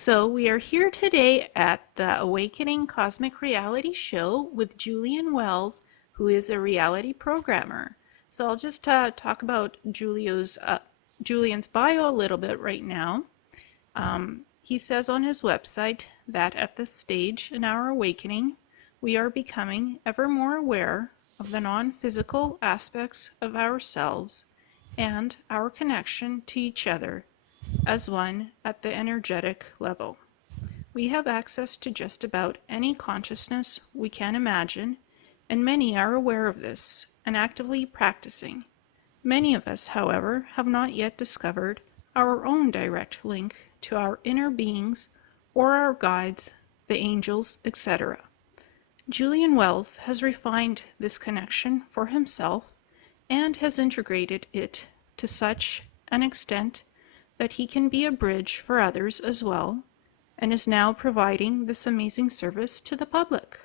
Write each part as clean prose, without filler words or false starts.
So, we are here today at the Awakening Cosmic Reality Show with Julien Wells, who is a reality programmer. So, I'll just talk about Julian's bio a little bit right now. He says on his website that at this stage in our awakening, we are becoming ever more aware of the non-physical aspects of ourselves and our connection to each other as one at the energetic level. We have access to just about any consciousness we can imagine, and many are aware of this and actively practicing. Many of us, however, have not yet discovered our own direct link to our inner beings or our guides, the angels, etc. Julien Wells has refined this connection for himself and has integrated it to such an extent that he can be a bridge for others as well, and is now providing this amazing service to the public.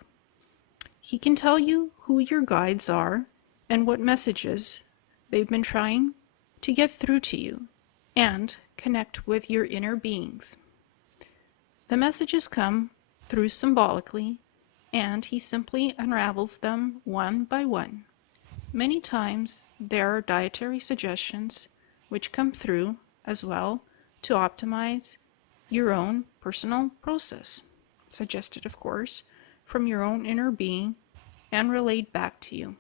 He can tell you who your guides are and what messages they've been trying to get through to you, and connect with your inner beings. The messages come through symbolically, and he simply unravels them one by one. Many times there are dietary suggestions which come through as well to optimize your own personal process, suggested of course from your own inner being and relayed back to you.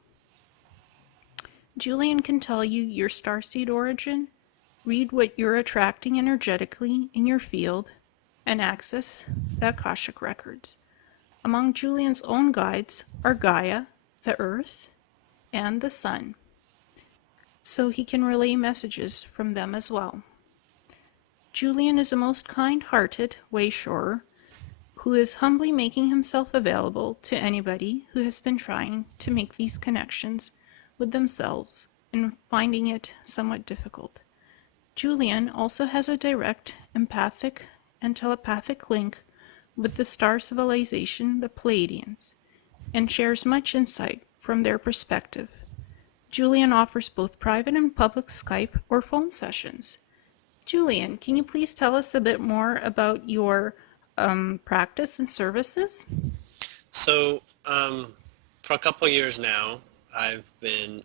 Julien can tell you your starseed origin, read what you're attracting energetically in your field, and access the Akashic records. Among Julien's own guides are Gaia, the Earth, and the Sun, so he can relay messages from them as well. Julien is a most kind-hearted wayshorer who is humbly making himself available to anybody who has been trying to make these connections with themselves and finding it somewhat difficult. Julien also has a direct empathic and telepathic link with the star civilization, the Pleiadians, and shares much insight from their perspective. Julien offers both private and public Skype or phone sessions. Julien, can you please tell us a bit more about your practice and services? So, for a couple of years now, I've been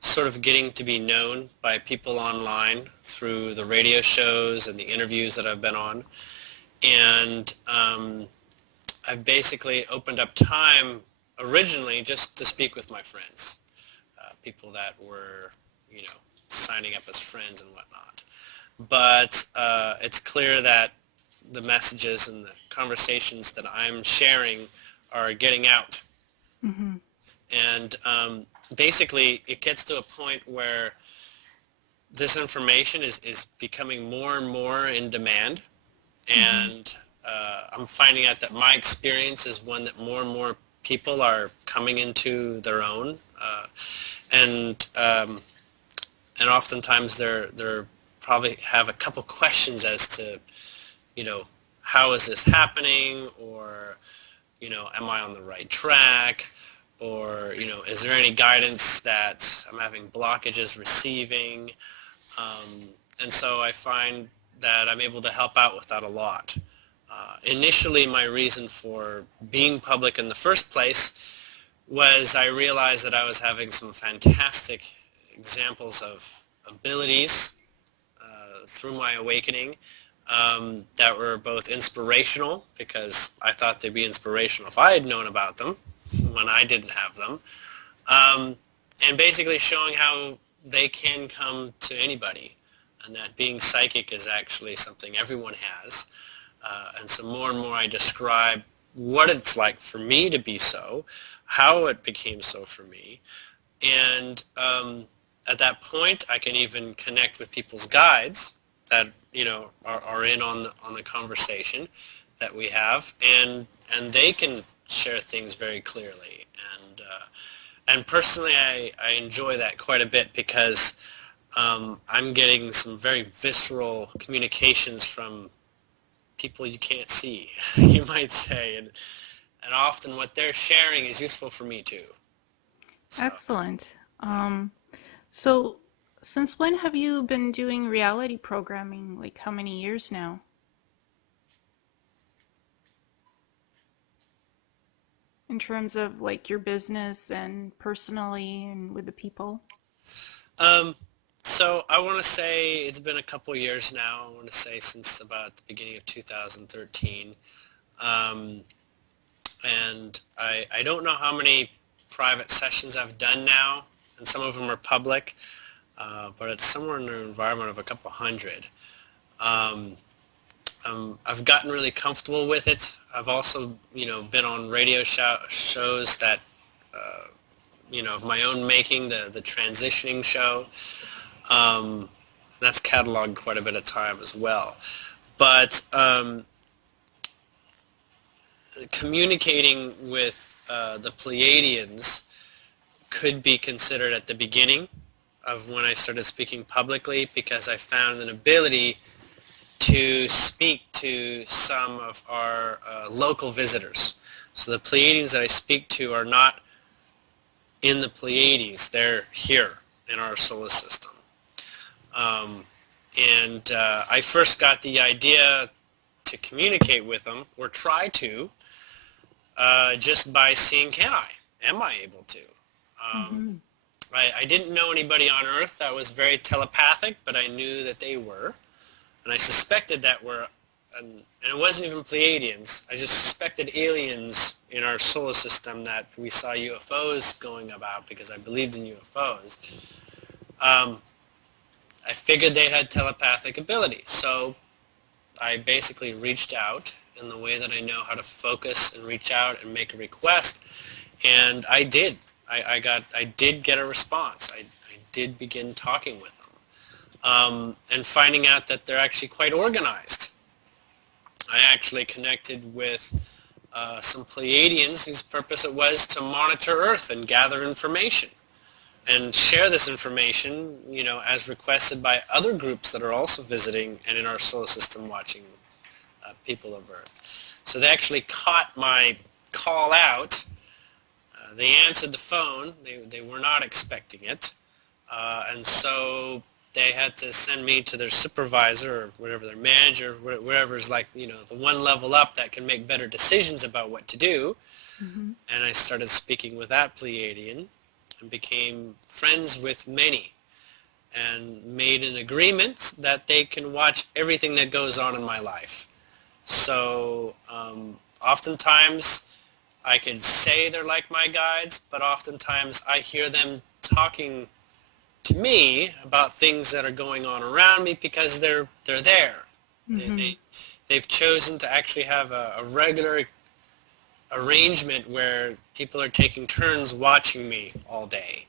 sort of getting to be known by people online through the radio shows and the interviews that I've been on. And I've basically opened up time originally just to speak with my friends, people that were, signing up as friends and whatnot. But it's clear that the messages and the conversations that I'm sharing are getting out. Mm-hmm. And basically it gets to a point where this information is becoming more and more in demand. And I'm finding out that my experience is one that more and more people are coming into their own. And oftentimes they're probably have a couple questions as to, how is this happening? Or, am I on the right track? Or, is there any guidance that I'm having blockages receiving? And so I find that I'm able to help out with that a lot. Initially, my reason for being public in the first place was I realized that I was having some fantastic examples of abilities through my awakening that were both inspirational, because I thought they'd be inspirational if I had known about them when I didn't have them, and basically showing how they can come to anybody, and that being psychic is actually something everyone has. And so more and more I describe what it's like for me to be so, how it became so for me, and at that point I can even connect with people's guides that are in on the conversation that we have, and they can share things very clearly. And personally I enjoy that quite a bit, because I'm getting some very visceral communications from people you can't see, you might say, and often what they're sharing is useful for me too. So, Excellent. So since when have you been doing reality programming? Like how many years now? in terms of like your business and personally and with the people? Um, so I want to say it's been a couple years now. I want to say since about the beginning of 2013. Um, and I don't know how many private sessions I've done now, and some of them are public, but it's somewhere in an environment of a couple hundred. Um, I've gotten really comfortable with it. I've also, been on radio shows that, of my own making, the transitioning show. That's cataloged quite a bit of time as well. But communicating with the Pleiadians could be considered at the beginning of when I started speaking publicly, because I found an ability to speak to some of our local visitors. So the Pleiadians that I speak to are not in the Pleiades, they're here in our solar system. And I first got the idea to communicate with them, or try to, just by seeing, am I able to? Mm-hmm. I didn't know anybody on Earth that was very telepathic, but I knew that they were. And I suspected that were, and it wasn't even Pleiadians, I just suspected aliens in our solar system that we saw UFOs going about, because I believed in UFOs. I figured they had telepathic ability, so I basically reached out in the way that I know how to focus and reach out and make a request, and I did. I did get a response. I did begin talking with them, and finding out that they're actually quite organized. I actually connected with some Pleiadians whose purpose it was to monitor Earth and gather information and share this information, as requested by other groups that are also visiting and in our solar system watching people of Earth. So they actually caught my call out. They answered the phone. They were not expecting it. And so they had to send me to their supervisor, or whatever, their manager, whatever's like, the one level up that can make better decisions about what to do. Mm-hmm. And I started speaking with that Pleiadian and became friends with many, and made an agreement that they can watch everything that goes on in my life. So oftentimes I could say they're like my guides, but oftentimes I hear them talking to me about things that are going on around me, because they're there. Mm-hmm. They've chosen to actually have a regular arrangement where people are taking turns watching me all day.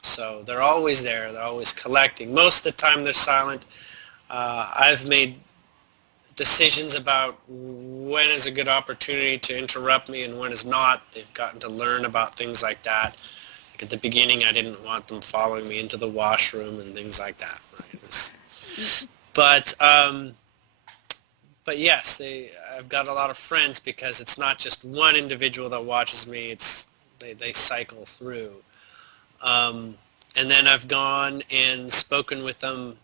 So they're always there. They're always collecting. Most of the time they're silent. I've made decisions about when is a good opportunity to interrupt me and when is not. They've gotten to learn about things like that. Like at the beginning, I didn't want them following me into the washroom and things like that. Right? But yes, I've got a lot of friends, because it's not just one individual that watches me. They cycle through. And then I've gone and spoken with them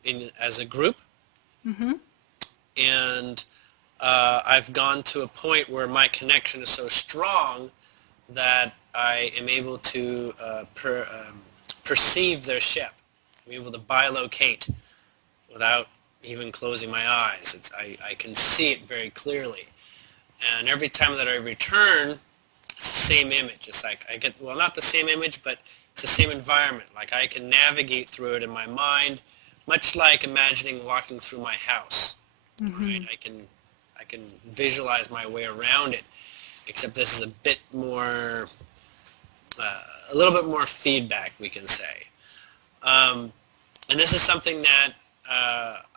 as a group. Mm-hmm. And I've gone to a point where my connection is so strong that I am able to perceive their ship. I'm able to bilocate without even closing my eyes. I can see it very clearly. And every time that I return, it's the same image. It's like I get, well, not the same image, but it's the same environment. Like I can navigate through it in my mind, much like imagining walking through my house. Mm-hmm. Right? I can visualize my way around it, except this is a bit more, a little bit more feedback, we can say. And this is something that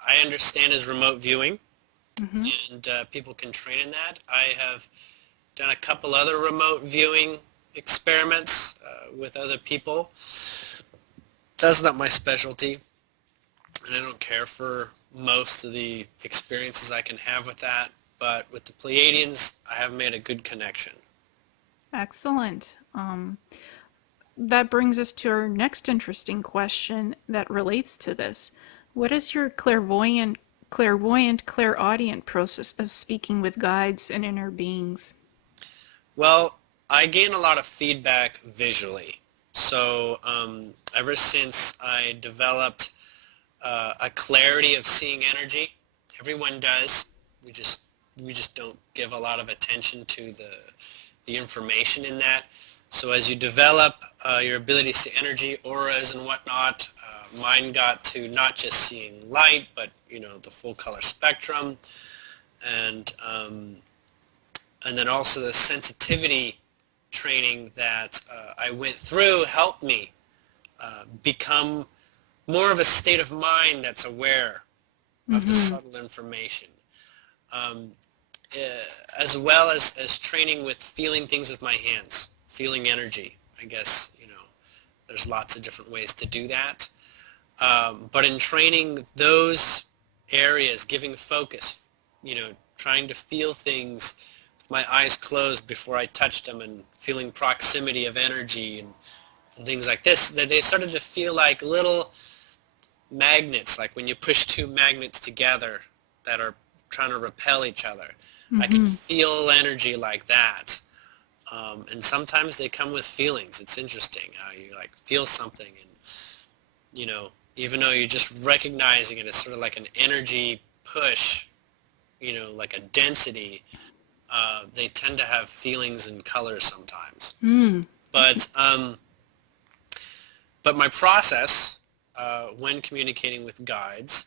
I understand is remote viewing, Mm-hmm. and people can train in that. I have done a couple other remote viewing experiments with other people. That's not my specialty, and I don't care for most of the experiences I can have with that. But with the Pleiadians, I have made a good connection. Excellent. That brings us to our next interesting question that relates to this. What is your clairaudient process of speaking with guides and inner beings? Well, I gain a lot of feedback visually. So ever since I developed a clarity of seeing energy, everyone does. We just don't give a lot of attention to the information in that. So as you develop your ability to see energy, auras and whatnot, mine got to not just seeing light, but the full color spectrum, and then also the sensitivity training that I went through helped me become more of a state of mind that's aware of the subtle information, um, as well as training with feeling things with my hands, feeling energy. I guess there's lots of different ways to do that, but in training those areas, giving focus, trying to feel things with my eyes closed before I touched them, and feeling proximity of energy and things like this, that they started to feel like little magnets, like when you push two magnets together that are trying to repel each other. I can feel energy like that. And sometimes they come with feelings. It's interesting how you like feel something, and even though you're just recognizing it as sort of like an energy push, like a density, they tend to have feelings and colors sometimes. But my process when communicating with guides,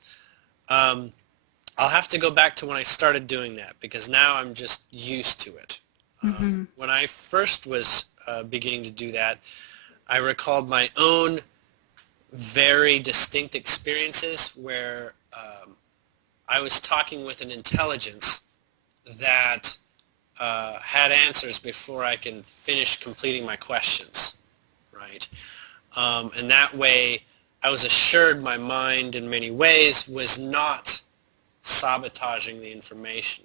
I'll have to go back to when I started doing that, because now I'm just used to it. When I first was beginning to do that, I recalled my own very distinct experiences where I was talking with an intelligence that had answers before I can finish completing my questions, right? And that way, I was assured my mind in many ways was not sabotaging the information.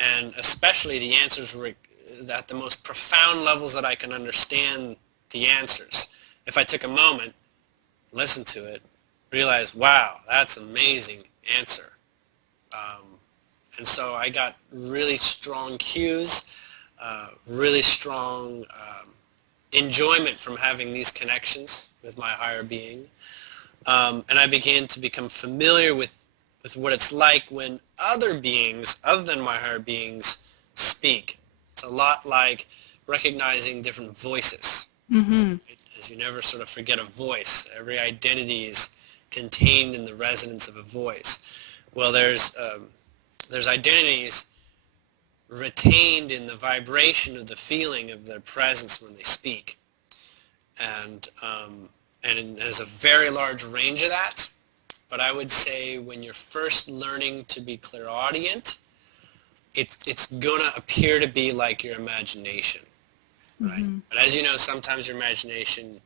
And especially the answers were at the most profound levels that I can understand the answers. If I took a moment, listened to it, realized, wow, that's an amazing answer. And so I got really strong cues, really strong enjoyment from having these connections with my higher being. And I began to become familiar with what it's like when other beings, other than my higher beings, speak. It's a lot like recognizing different voices. As you never sort of forget a voice. Every identity is contained in the resonance of a voice. Well, there's identities retained in the vibration of the feeling of their presence when they speak. And there's a very large range of that. But I would say when you're first learning to be clairaudient, it's going to appear to be like your imagination, right? But as you know, sometimes your imagination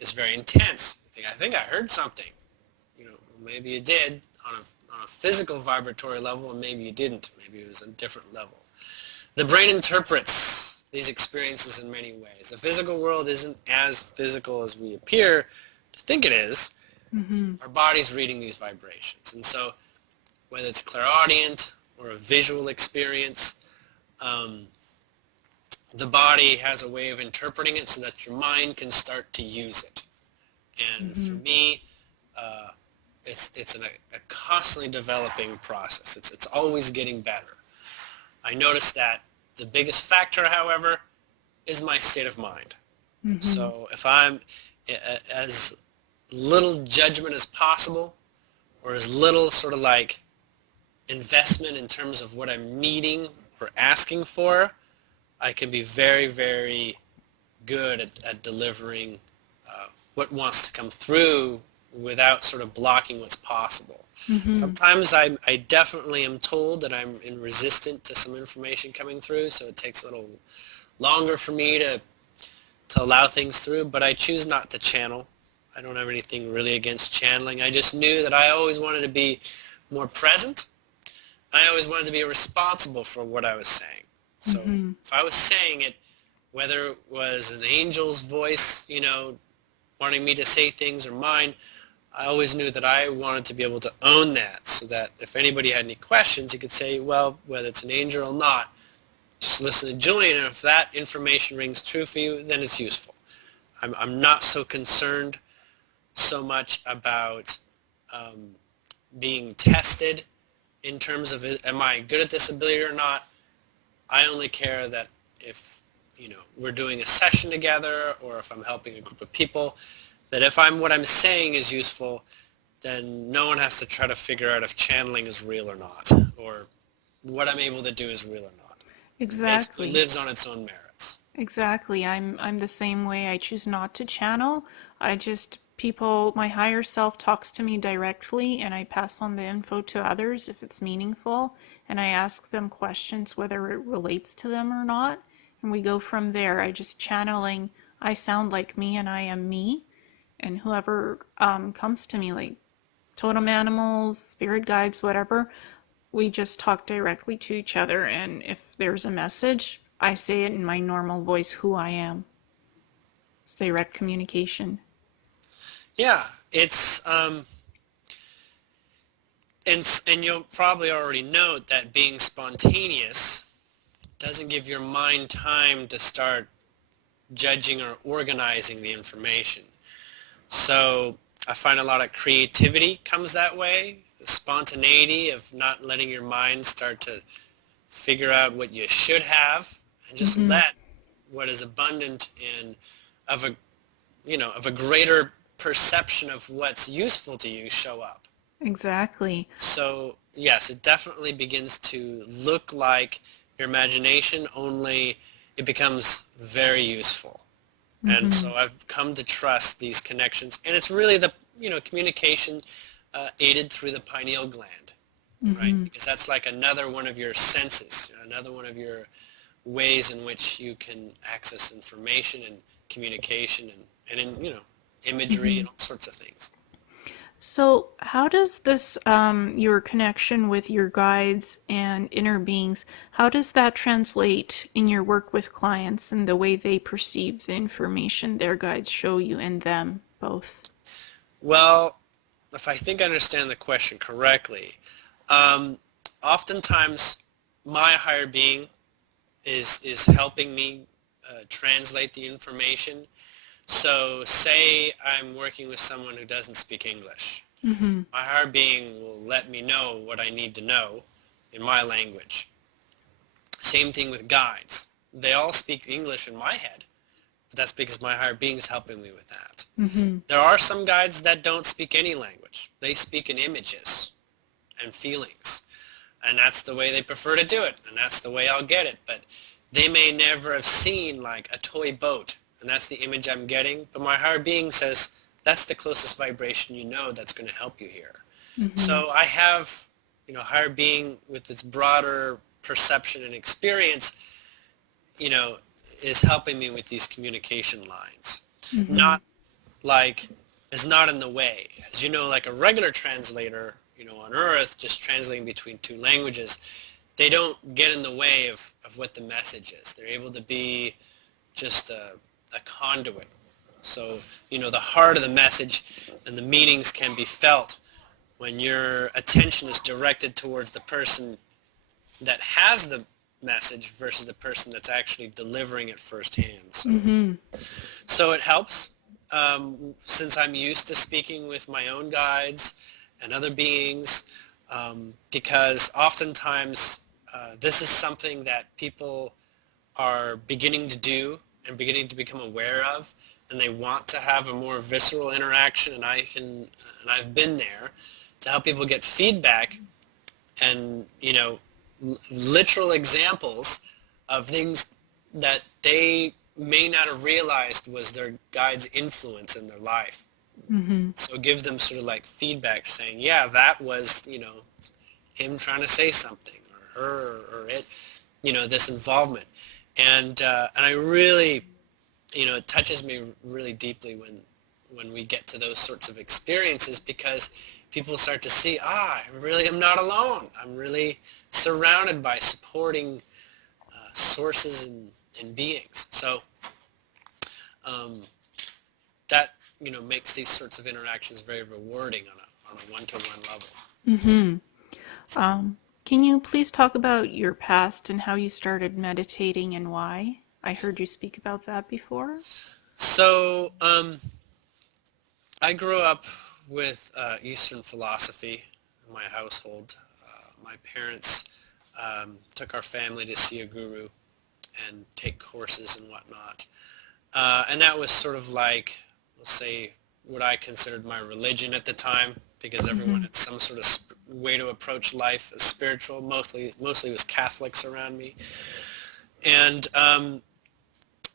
is very intense. You think, I think I heard something. Maybe you did on a physical vibratory level, and maybe you didn't. Maybe it was a different level. The brain interprets these experiences in many ways. The physical world isn't as physical as we appear to think it is. Our body's reading these vibrations. And so whether it's clairaudient or a visual experience, the body has a way of interpreting it so that your mind can start to use it. And for me, it's a constantly developing process. It's always getting better. I noticed that the biggest factor, however, is my state of mind. So if I'm as little judgment as possible, or as little sort of like investment in terms of what I'm needing or asking for, I can be very, very good at delivering what wants to come through without sort of blocking what's possible. Sometimes I definitely am told that I'm resistant to some information coming through, so it takes a little longer for me to allow things through, but I choose not to channel. I don't have anything really against channeling. I just knew that I always wanted to be more present. I always wanted to be responsible for what I was saying. So if I was saying it, whether it was an angel's voice, wanting me to say things, or mine, I always knew that I wanted to be able to own that, so that if anybody had any questions, he could say, well, whether it's an angel or not, just listen to Julian, and if that information rings true for you, then it's useful. I'm not so concerned so much about being tested in terms of, am I good at this ability or not? I only care that if, we're doing a session together, or if I'm helping a group of people, that if what I'm saying is useful, then no one has to try to figure out if channeling is real or not, or what I'm able to do is real or not. It basically Exactly. lives on its own merits. Exactly. I'm the same way. I choose not to channel. My higher self talks to me directly, and I pass on the info to others if it's meaningful, and I ask them questions whether it relates to them or not, and we go from there. I sound like me and I am me, and whoever comes to me, like totem animals, spirit guides, whatever, we just talk directly to each other, and if there's a message, I say it in my normal voice who I am. It's direct communication. Yeah, it's and you'll probably already note that being spontaneous doesn't give your mind time to start judging or organizing the information. So I find a lot of creativity comes that way, the spontaneity of not letting your mind start to figure out what you should have, and just Mm-hmm. let what is abundant and of a greater perception of what's useful to you show up. Exactly. So yes, it definitely begins to look like your imagination, only it becomes very useful. And Mm-hmm. so I've come to trust these connections, and it's really the communication aided through the pineal gland, right? Mm-hmm. Because that's like another one of your senses, another one of your ways in which you can access information and communication, and in imagery Mm-hmm. and all sorts of things. So, how does your connection with your guides and inner beings, how does that translate in your work with clients and the way they perceive the information their guides show you and them both? Well, if I think I understand the question correctly, um, oftentimes my higher being is helping me translate the information. So say I'm working with someone who doesn't speak English. Mm-hmm. My higher being will let me know what I need to know in my language. Same thing with guides. They all speak English in my head, but that's because my higher being is helping me with that. Mm-hmm. There are some guides that don't speak any language. They speak in images and feelings, and that's the way they prefer to do it, and that's the way I'll get it. But they may never have seen like a toy boat, and that's the image I'm getting, but my higher being says that's the closest vibration that's going to help you here. Mm-hmm. So I have higher being with its broader perception and experience, you know is helping me with these communication lines. Mm-hmm. Not like is not in the way. As you know, like a regular translator, on Earth, just translating between two languages, they don't get in the way of what the message is. They're able to be just a conduit. So, the heart of the message and the meanings can be felt when your attention is directed towards the person that has the message versus the person that's actually delivering it firsthand. Mm-hmm. So it helps, since I'm used to speaking with my own guides and other beings, because oftentimes this is something that people are beginning to do and beginning to become aware of, and they want to have a more visceral interaction, and I've been there to help people get feedback and literal examples of things that they may not have realized was their guide's influence in their life. Mm-hmm. So give them sort of like feedback saying, yeah, that was, him trying to say something, or her, or it, this involvement. And I really, it touches me really deeply when we get to those sorts of experiences, because people start to see, I really am not alone. I'm really surrounded by supporting sources and beings. So that makes these sorts of interactions very rewarding on a one-to-one level. Mm-hmm. Can you please talk about your past and how you started meditating and why? I heard you speak about that before. So, I grew up with Eastern philosophy in my household. My parents took our family to see a guru and take courses and whatnot. And that was sort of like, we'll say, what I considered my religion at the time, because everyone Mm-hmm. had some sort of way to approach life as spiritual. Mostly it was Catholics around me. And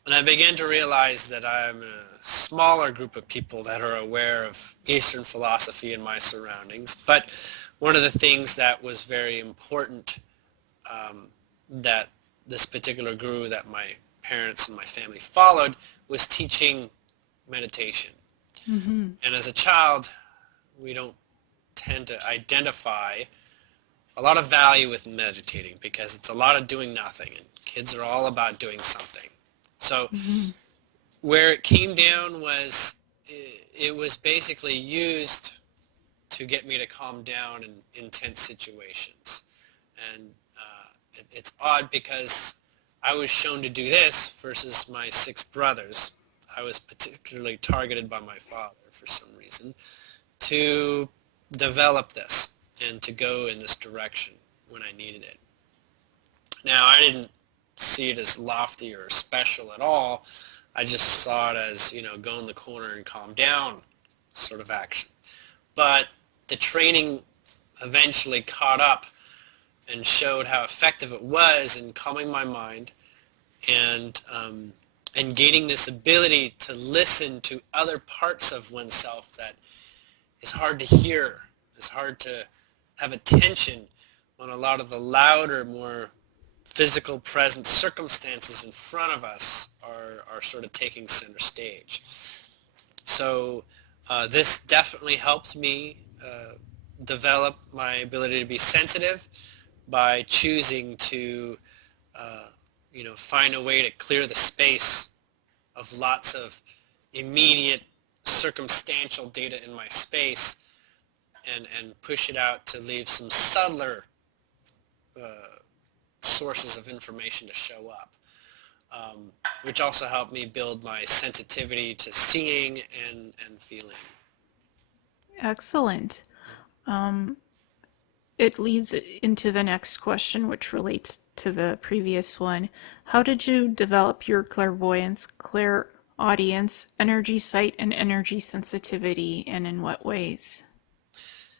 and I began to realize that I'm in a smaller group of people that are aware of Eastern philosophy in my surroundings. But one of the things that was very important, that this particular guru that my parents and my family followed, was teaching meditation. Mm-hmm. And as a child, we don't tend to identify a lot of value with meditating because it's a lot of doing nothing, and kids are all about doing something. So Mm-hmm. where it came down was it was basically used to get me to calm down in intense situations. And it's odd because I was shown to do this versus my six brothers. I was particularly targeted by my father for some reason to develop this and to go in this direction when I needed it. Now, I didn't see it as lofty or special at all. I just saw it as, go in the corner and calm down sort of action. But the training eventually caught up and showed how effective it was in calming my mind and gaining this ability to listen to other parts of oneself that is hard to hear. It's hard to have attention when a lot of the louder, more physical present circumstances in front of us are sort of taking center stage. So this definitely helped me develop my ability to be sensitive by choosing to find a way to clear the space of lots of immediate circumstantial data in my space and push it out to leave some subtler sources of information to show up, which also helped me build my sensitivity to seeing and feeling. Excellent. Um, it leads into the next question, which relates to the previous one. How did you develop your clairvoyance, clairaudience, energy sight, and energy sensitivity, and in what ways?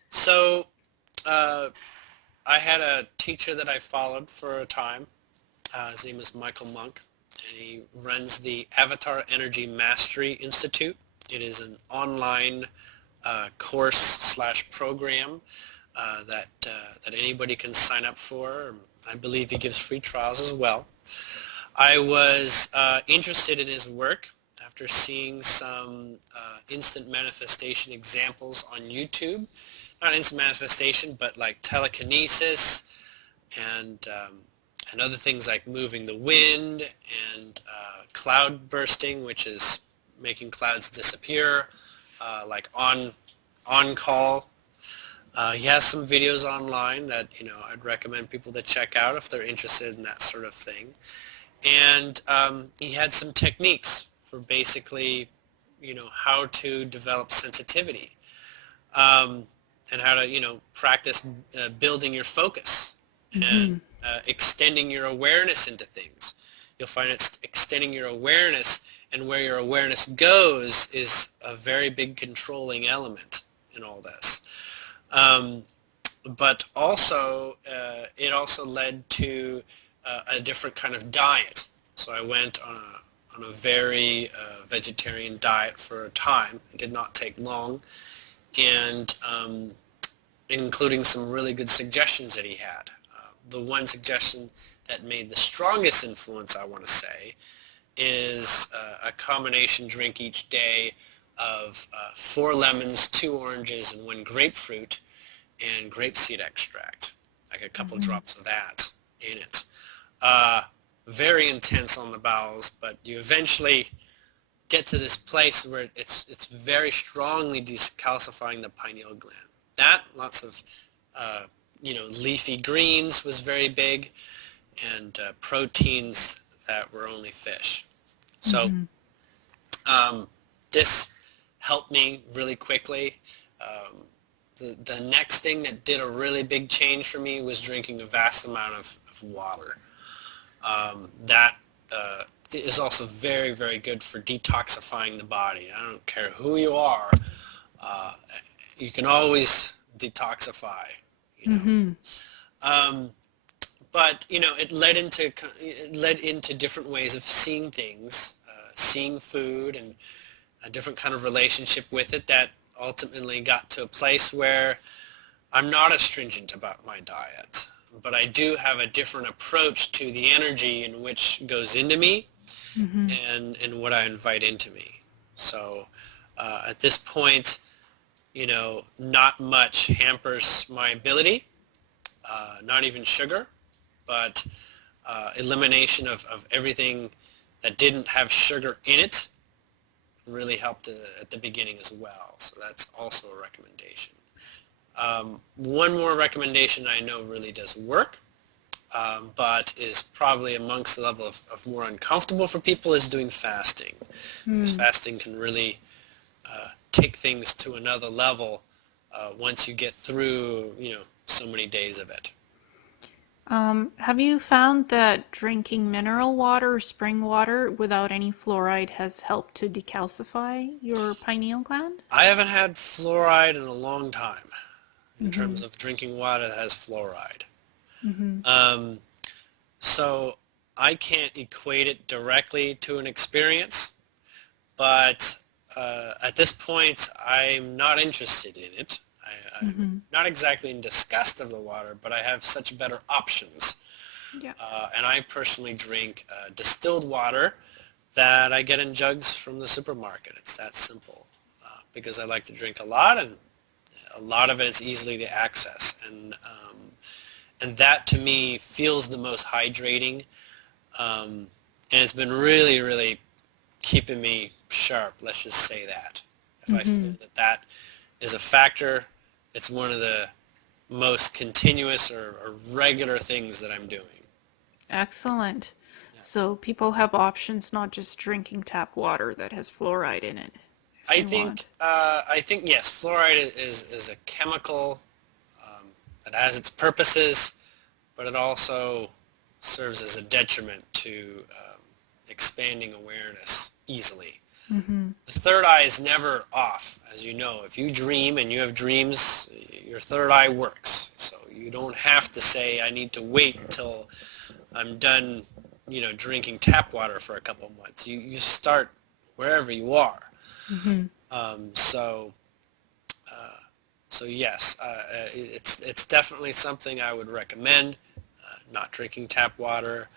So uh, I had a teacher that I followed for a time. His name is Michael Monk, and he runs the Avatar Energy Mastery Institute. It is an online course slash program that anybody can sign up for. I believe he gives free trials as well. I was interested in his work after seeing some instant manifestation examples on YouTube. Not instant manifestation, but like telekinesis and other things like moving the wind and cloud bursting, which is making clouds disappear, like on call. He has some videos online that I'd recommend people to check out if they're interested in that sort of thing. And he had some techniques for basically how to develop sensitivity, and how to practice building your focus and Mm-hmm. extending your awareness into things. You'll find it's extending your awareness, and where your awareness goes is a very big controlling element in all this. Um, but also, it also led to a different kind of diet. So I went on a very vegetarian diet for a time. It did not take long, and including some really good suggestions that he had. The one suggestion that made the strongest influence, I want to say, is a combination drink each day of 4 lemons, 2 oranges, and 1 grapefruit, and grapeseed extract, like a couple Mm-hmm. drops of that in it. Very intense on the bowels, but you eventually get to this place where it's very strongly decalcifying the pineal gland. That, lots of leafy greens was very big, and proteins that were only fish. So Mm-hmm. this helped me really quickly. The next thing that did a really big change for me was drinking a vast amount of water. That is also very, very good for detoxifying the body. I don't care who you are, uh, you can always detoxify, you know. Mm-hmm. But it led into different ways of seeing things, seeing food, and a different kind of relationship with it that ultimately got to a place where I'm not as stringent about my diet, but I do have a different approach to the energy in which goes into me Mm-hmm. and what I invite into me. So at this point, not much hampers my ability, not even sugar, but elimination of everything that didn't have sugar in it really helped at the beginning as well. So that's also a recommendation. One more recommendation I know really does work, but is probably amongst the level of more uncomfortable for people, is doing fasting. Because Mm. fasting can really take things to another level once you get through, so many days of it. Have you found that drinking mineral water or spring water without any fluoride has helped to decalcify your pineal gland? I haven't had fluoride in a long time in Mm-hmm. terms of drinking water that has fluoride. Mm-hmm. Um, so I can't equate it directly to an experience, but at this point, I'm not interested in it. I'm Mm-hmm. not exactly in disgust of the water, but I have such better options. Yeah. And I personally drink distilled water that I get in jugs from the supermarket. It's that simple, because I like to drink a lot, and a lot of it is easily to access. And that to me feels the most hydrating, and it's been really, really keeping me sharp, let's just say that. If I feel Mm-hmm. that is a factor, it's one of the most continuous or regular things that I'm doing. Excellent. Yeah. So people have options, not just drinking tap water that has fluoride in it, if I they think want. I think yes, fluoride is a chemical that has its purposes, but it also serves as a detriment to expanding awareness easily. Mm-hmm. The third eye is never off, as you know. If you dream and you have dreams, your third eye works. So you don't have to say, I need to wait until I'm done, drinking tap water for a couple months. You start wherever you are. Mm-hmm. Um, so, so yes, it's definitely something I would recommend. Not drinking tap water,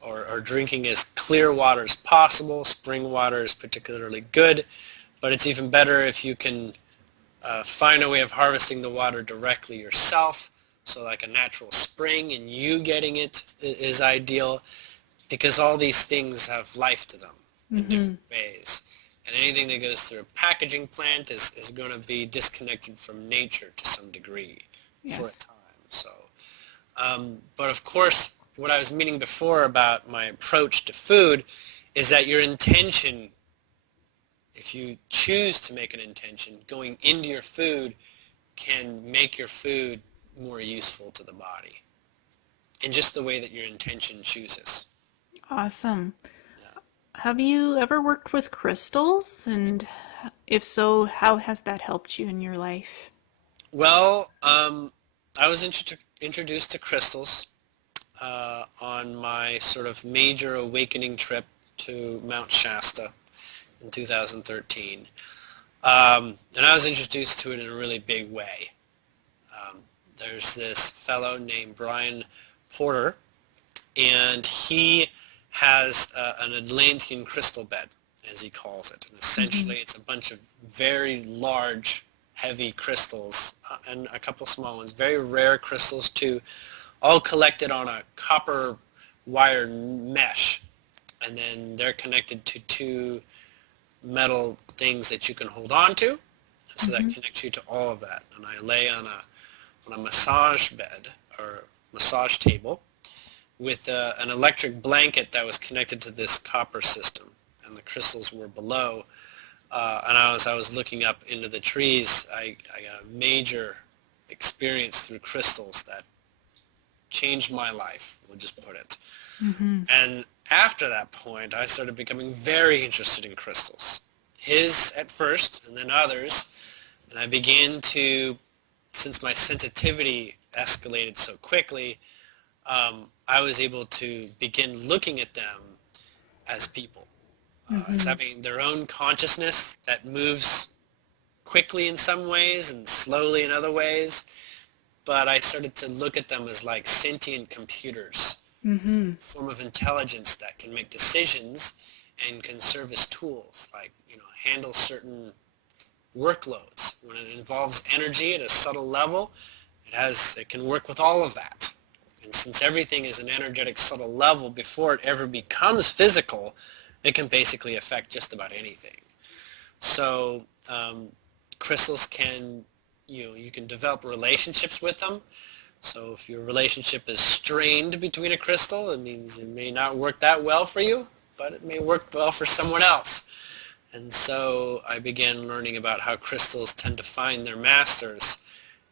or drinking as clear water as possible. Spring water is particularly good, but it's even better if you can find a way of harvesting the water directly yourself. So like a natural spring and you getting it is ideal, because all these things have life to them in Mm-hmm. different ways. And anything that goes through a packaging plant is going to be disconnected from nature to some degree for a Yes. time. So, but of course, what I was meaning before about my approach to food is that your intention, if you choose to make an intention, going into your food can make your food more useful to the body in just the way that your intention chooses. Awesome. Yeah. Have you ever worked with crystals? And if so, how has that helped you in your life? Well, I was introduced to crystals on my sort of major awakening trip to Mount Shasta in 2013. And I was introduced to it in a really big way. There's this fellow named Brian Porter, and he has an Atlantean crystal bed, as he calls it. And Mm-hmm. essentially it's a bunch of very large, heavy crystals, and a couple small ones, very rare crystals too, all collected on a copper wire mesh. And then they're connected to two metal things that you can hold on to, so that Mm-hmm. connects you to all of that. And I lay on a on a massage bed or massage table with an electric blanket that was connected to this copper system, and the crystals were below. And as I was looking up into the trees, I got a major experience through crystals that changed my life, we'll just put it. Mm-hmm. And after that point, I started becoming very interested in crystals. His at first, and then others. And I began to, since my sensitivity escalated so quickly, I was able to begin looking at them as people, as Mm-hmm. having their own consciousness that moves quickly in some ways and slowly in other ways. But I started to look at them as like sentient computers, Mm-hmm. a form of intelligence that can make decisions and can serve as tools, like, handle certain workloads. When it involves energy at a subtle level, it can work with all of that. And since everything is an energetic subtle level, before it ever becomes physical, it can basically affect just about anything. So crystals can, you can develop relationships with them. So if your relationship is strained between a crystal, it means it may not work that well for you, but it may work well for someone else. And so I began learning about how crystals tend to find their masters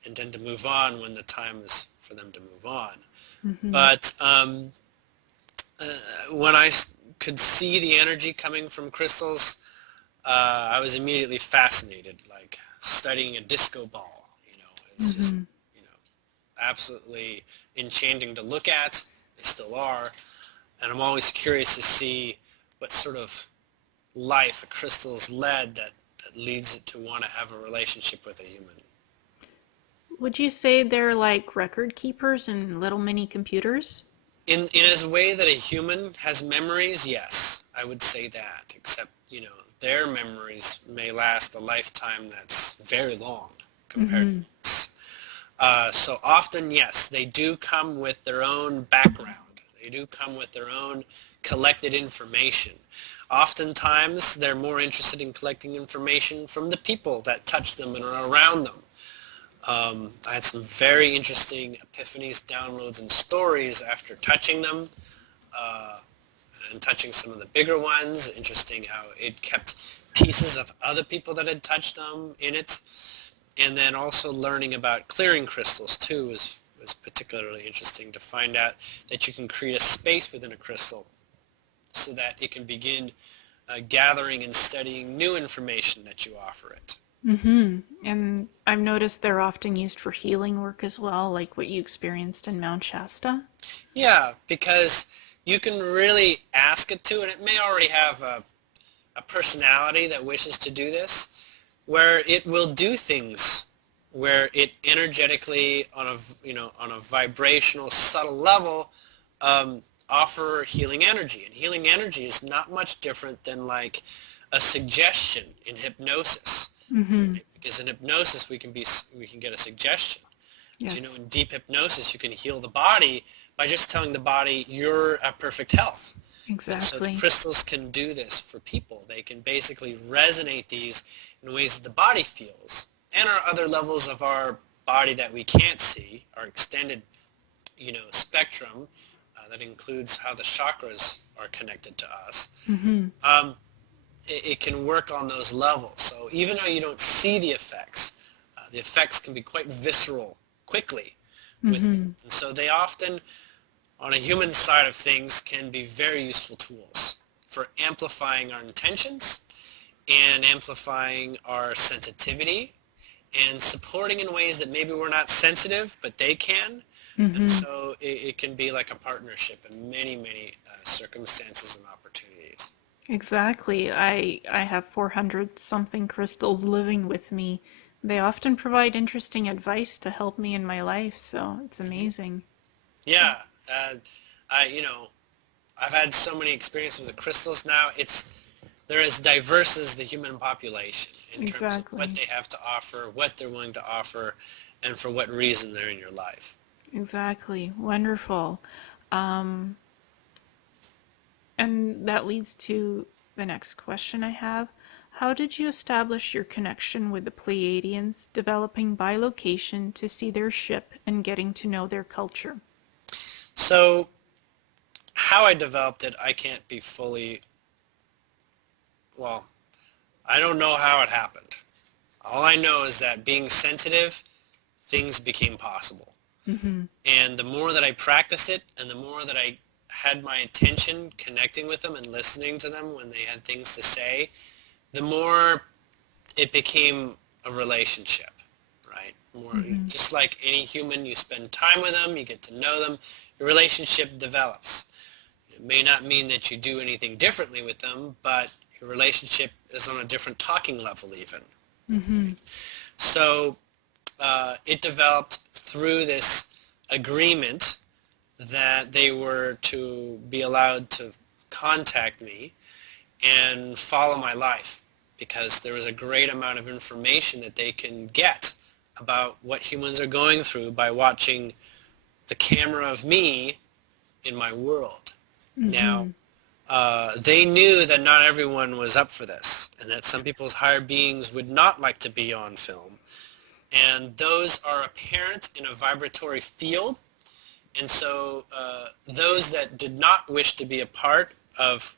and tend to move on when the time is for them to move on. Mm-hmm. But when I could see the energy coming from crystals, I was immediately fascinated. Like studying a disco ball, it's just, Mm-hmm. you know, absolutely enchanting to look at. They still are. And I'm always curious to see what sort of life a crystal is led that leads it to want to have a relationship with a human. Would you say they're like record keepers and little mini computers? In as a way that a human has memories, yes, I would say that. Except, their memories may last a lifetime that's very long compared to Mm-hmm. us. So often, yes, they do come with their own background. They do come with their own collected information. Oftentimes, they're more interested in collecting information from the people that touch them and are around them. I had some very interesting epiphanies, downloads, and stories after touching them, uh, and touching some of the bigger ones. Interesting how it kept pieces of other people that had touched them in it. And then also learning about clearing crystals too was particularly interesting, to find out that you can create a space within a crystal so that it can begin gathering and studying new information that you offer it. Mm-hmm. And I've noticed they're often used for healing work as well, like what you experienced in Mount Shasta. Yeah, because you can really ask it to, and it may already have a personality that wishes to do this, where it will do things where it energetically on a vibrational subtle level offer healing energy. And healing energy is not much different than like a suggestion in hypnosis, Mm-hmm. right? Because in hypnosis we can get a suggestion. As you know, Yes, in deep hypnosis you can heal the body by just telling the body you're at perfect health. And so the exactly. crystals can do this for people. They can basically resonate these in ways that the body feels, and our other levels of our body that we can't see, our extended, spectrum, that includes how the chakras are connected to us. Mm-hmm. Um, it can work on those levels. So even though you don't see the effects can be quite visceral quickly with them. Mm-hmm. And so they often, on a human side of things, can be very useful tools for amplifying our intentions and amplifying our sensitivity and supporting in ways that maybe we're not sensitive, but they can. And Mm-hmm. so it can be like a partnership in many, many circumstances and opportunities. Exactly. I have 400 something crystals living with me. They often provide interesting advice to help me in my life, so it's Hmm. amazing. Yeah, uh, I've had so many experiences with the crystals now. They're as diverse as the human population in terms of what Exactly. they have to offer, what they're willing to offer, and for what reason they're in your life. Exactly. Wonderful. Um, and that leads to the next question I have. How did you establish your connection with the Pleiadians, developing by location to see their ship and getting to know their culture? So how I developed it, I can't be fully, well, I don't know how it happened. All I know is that being sensitive, things became possible. Mm-hmm. And the more that I practiced it, and the more that I had my attention connecting with them and listening to them when they had things to say, the more it became a relationship, right? More, Mm-hmm. just like any human, you spend time with them, you get to know them, your relationship develops. It may not mean that you do anything differently with them, but your relationship is on a different talking level even. Mm-hmm. So it developed through this agreement that they were to be allowed to contact me and follow my life, because there was a great amount of information that they can get about what humans are going through by watching the camera of me in my world. Now, Mm-hmm. they knew that not everyone was up for this, and that some people's higher beings would not like to be on film. And those are apparent in a vibratory field. And so those that did not wish to be a part of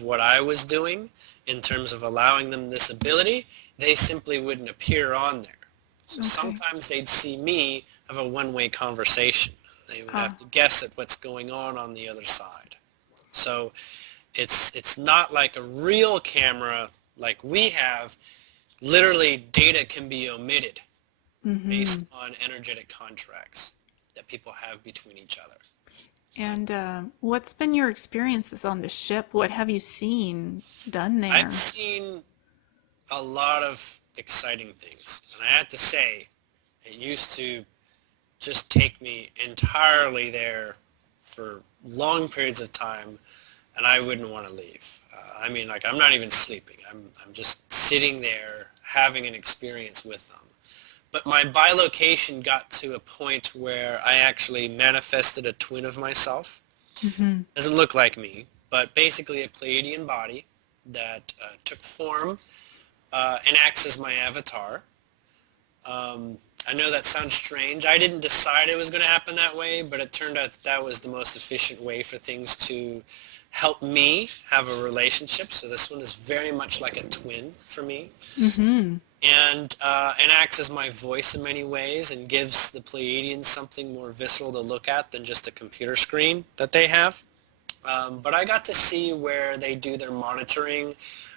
what I was doing in terms of allowing them this ability, they simply wouldn't appear on there. So Okay. sometimes they'd see me have a one-way conversation. They would Ah, have to guess at what's going on the other side. So it's not like a real camera like we have. Literally, data can be omitted mm-hmm. based on energetic contracts that people have between each other. And what's been your experiences on the ship? What have you seen done I've there? seen a lot of exciting things, and I have to say, it used to just take me entirely there for long periods of time, and I wouldn't want to leave. I mean, like, I'm not even sleeping. I'm just sitting there having an experience with them. But my bilocation got to a point where I actually manifested a twin of myself. Mm-hmm. Doesn't look like me, but basically a Pleiadian body that took form and acts as my avatar. I know that sounds strange. I didn't decide it was going to happen that way, but it turned out that was the most efficient way for things to help me have a relationship. So this one is very much like a twin for me. Mm-hmm. And acts as my voice in many ways, and gives the Pleiadians something more visceral to look at than just a computer screen that they have. But I got to see where they do their monitoring,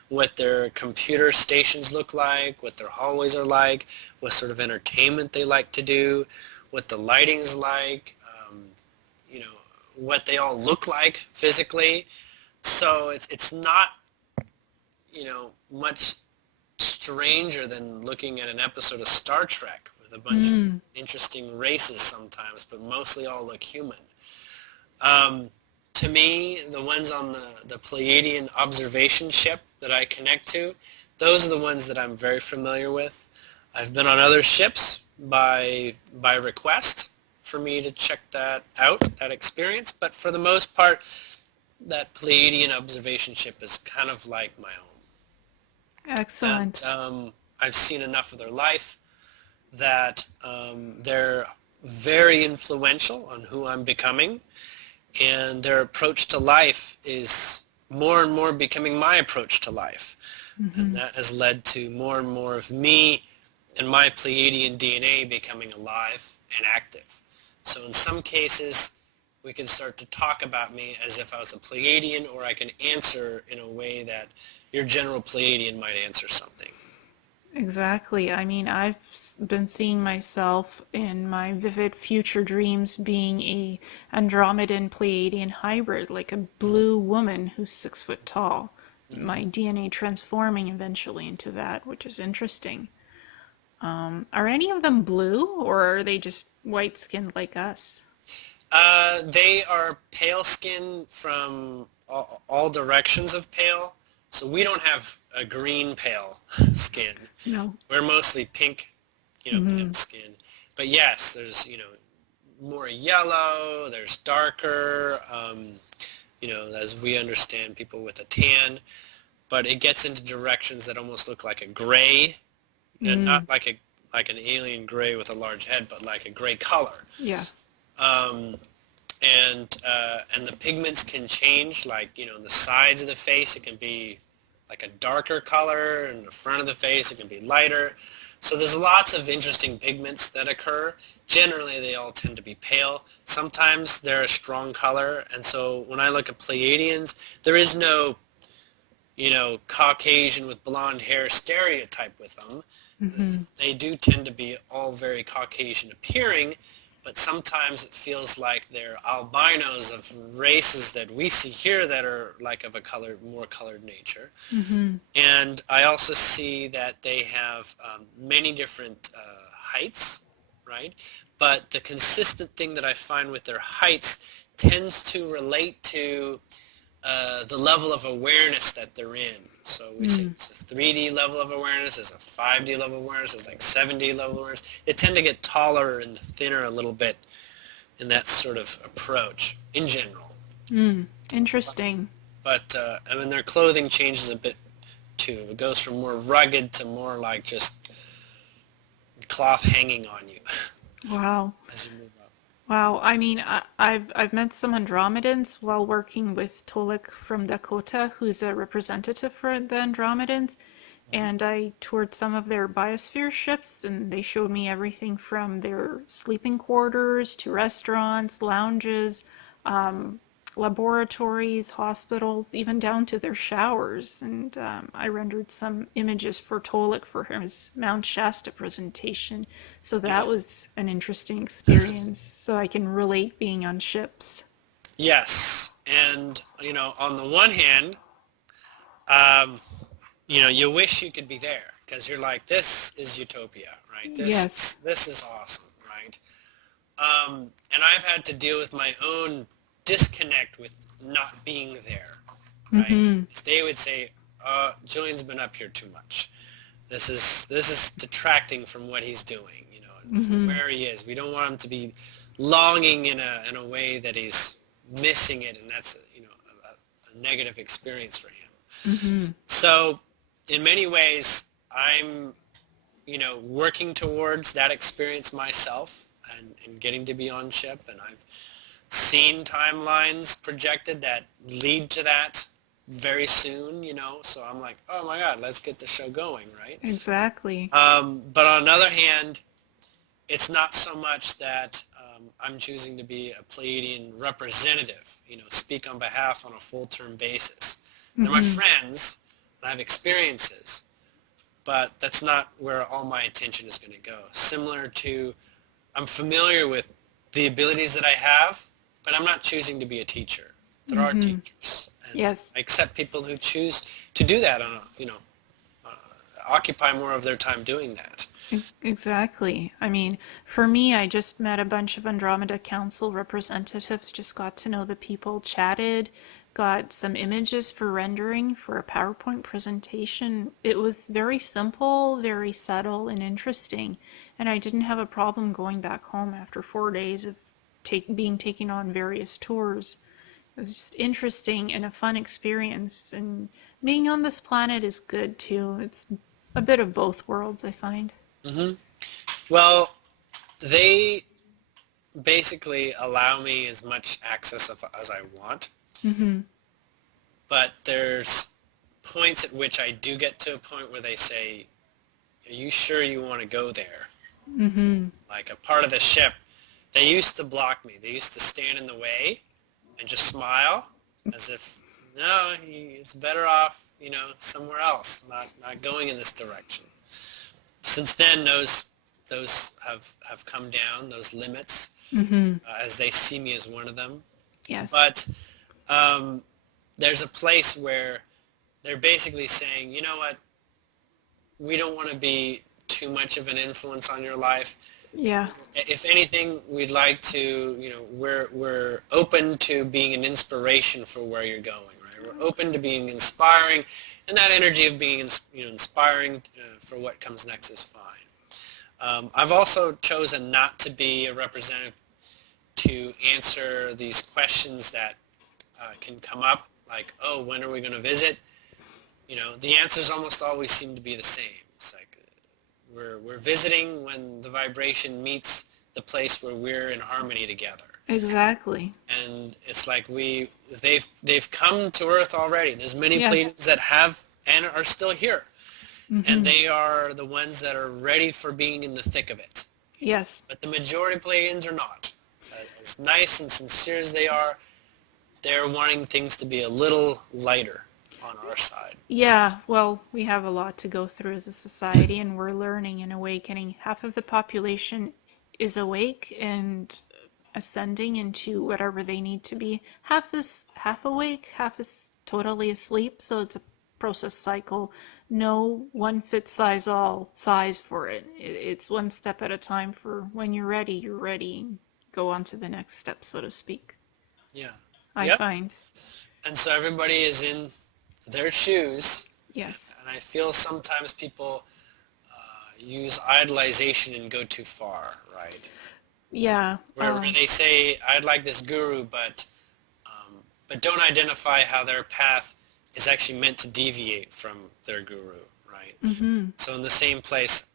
what their computer stations look like, what their hallways are like, what sort of entertainment they like to do, what the lighting's like, you know, what they all look like physically. So it's not, much stranger than looking at an episode of Star Trek with a bunch of Mm. interesting races sometimes, but mostly all look human. Um, to me, the ones on the Pleiadian observation ship that I connect to, those are the ones that I'm very familiar with. I've been on other ships by request for me to check that out, that experience, but for the most part, that Pleiadian observation ship is kind of like my own. And Excellent. I've seen enough of their life that they're very influential on who I'm becoming, and their approach to life is more and more becoming my approach to life. And Mm-hmm. that has led to more and more of me and my Pleiadian DNA becoming alive and active. So in some cases, we can start to talk about me as if I was a Pleiadian, or I can answer in a way that your general Pleiadian might answer something. Exactly. I mean, been seeing myself in my vivid future dreams being a Andromedan Pleiadian hybrid, like a blue woman who's 6 foot tall. Mhm. My DNA transforming eventually into that, which is interesting. Are any of them blue, or are they just white skinned like us? They are pale skin from all directions of pale. So we don't have a green pale skin. No. We're mostly pink, pale Mm-hmm. skin. But yes, there's, more yellow, there's darker, as we understand, people with a tan. but it gets into directions that almost look like a gray, and not like an alien gray with a large head, but like a gray color. Yes. And the pigments can change, like, you know, the sides of the face, it can be like a darker color, and the front of the face, it can be lighter. So there's lots of interesting pigments that occur. Generally, they all tend to be pale. Sometimes they're a strong color, and so when I look at Pleiadians, there is no, you know, Caucasian with blonde hair stereotype with them. They do tend to be all very Caucasian appearing, but sometimes it feels like they're albinos of races that we see here that are like of a more colored nature. And I also see that they have many different heights, right? But the consistent thing that I find with their heights tends to relate to the level of awareness that they're in. So we say it's a 3D level of awareness, there's a 5D level of awareness, there's like 7D level of awareness. They tend to get taller and thinner a little bit in that sort of approach in general. Interesting. But I mean, their clothing changes a bit too. It goes from more rugged to more like just cloth hanging on you Wow. as you move up. Wow. I mean, I've met some Andromedans while working with Tolec from Dakota, who's a representative for the Andromedans. And I toured some of their biosphere ships, and they showed me everything from their sleeping quarters to restaurants, lounges, laboratories, hospitals, even down to their showers. And I rendered some images for Tolec for his Mount Shasta presentation. So that was an interesting experience. So I can relate being on ships. Yes, and you know, on the one hand, you know, you wish you could be there because you're like, this is utopia, right? Yes. This is awesome, right? And I've had to deal with my own disconnect with not being there, right? They would say, Julian's been up here too much. This is detracting from what he's doing, you know, and from where he is. We don't want him to be longing in a way that he's missing it, and that's, you know, a negative experience for him. So in many ways, I'm, you know, working towards that experience myself and getting to be on ship, and I've seen timelines projected that lead to that very soon, you know, so I'm like, oh my God, let's get the show going, right? Exactly. But on the other hand, it's not so much that I'm choosing to be a Pleiadian representative, you know, speak on behalf on a full-term basis. They're my friends, and I have experiences, but that's not where all my attention is going to go. Similar to, I'm familiar with the abilities that I have, but I'm not choosing to be a teacher. There are teachers. And Yes. I accept people who choose to do that on a, you know, occupy more of their time doing that. Exactly. I mean, for me, I just met a bunch of Andromeda Council representatives, just got to know the people, chatted, got some images for rendering for a PowerPoint presentation. It was very simple, very subtle, and interesting. And I didn't have a problem going back home after 4 days of being taken on various tours. It was just interesting and a fun experience. And being on this planet is good too. It's a bit of both worlds, I find. Well, they basically allow me as much access as I want, but there's points at which I do get to a point where they say, are you sure you want to go there? Like a part of the ship, they used to block me. They used to stand in the way and just smile as if, no, it's better off, you know, somewhere else, not going in this direction. Since then, those have come down, those limits, as they see me as one of them. Yes. But there's a place where they're basically saying, you know what, we don't want to be too much of an influence on your life. Yeah. If anything, we'd like to, you know, we're open to being an inspiration for where you're going, right? We're open to being inspiring, and that energy of being, you know, inspiring for what comes next is fine. I've also chosen not to be a representative to answer these questions that can come up, like, oh, when are we going to visit? The answers almost always seem to be the same. It's like we're visiting when the vibration meets the place where we're in harmony together. Exactly. And it's like they've come to Earth already. There's many Yes. Pleiadians that have and are still here. And Mm-hmm. they are the ones that are ready for being in the thick of it. Yes. But the majority of Pleiadians are not. As nice and sincere as they are, they're wanting things to be a little lighter on our side. Yeah, well, we have a lot to go through as a society, and we're learning and awakening. Half of the population is awake and ascending into whatever they need to be. Half is half awake, half is totally asleep. So it's a process cycle. No one fits size all size for it. It's one step at a time. For when you're ready, you're ready. Go on to the next step, so to speak. Yeah. I Yep. find. And so everybody is in their shoes. Yes. And I feel sometimes people use idolization and go too far, right? Yeah. Where they say, I'd like this guru, but don't identify how their path is actually meant to deviate from their guru, right? Mm-hmm. So in the same place,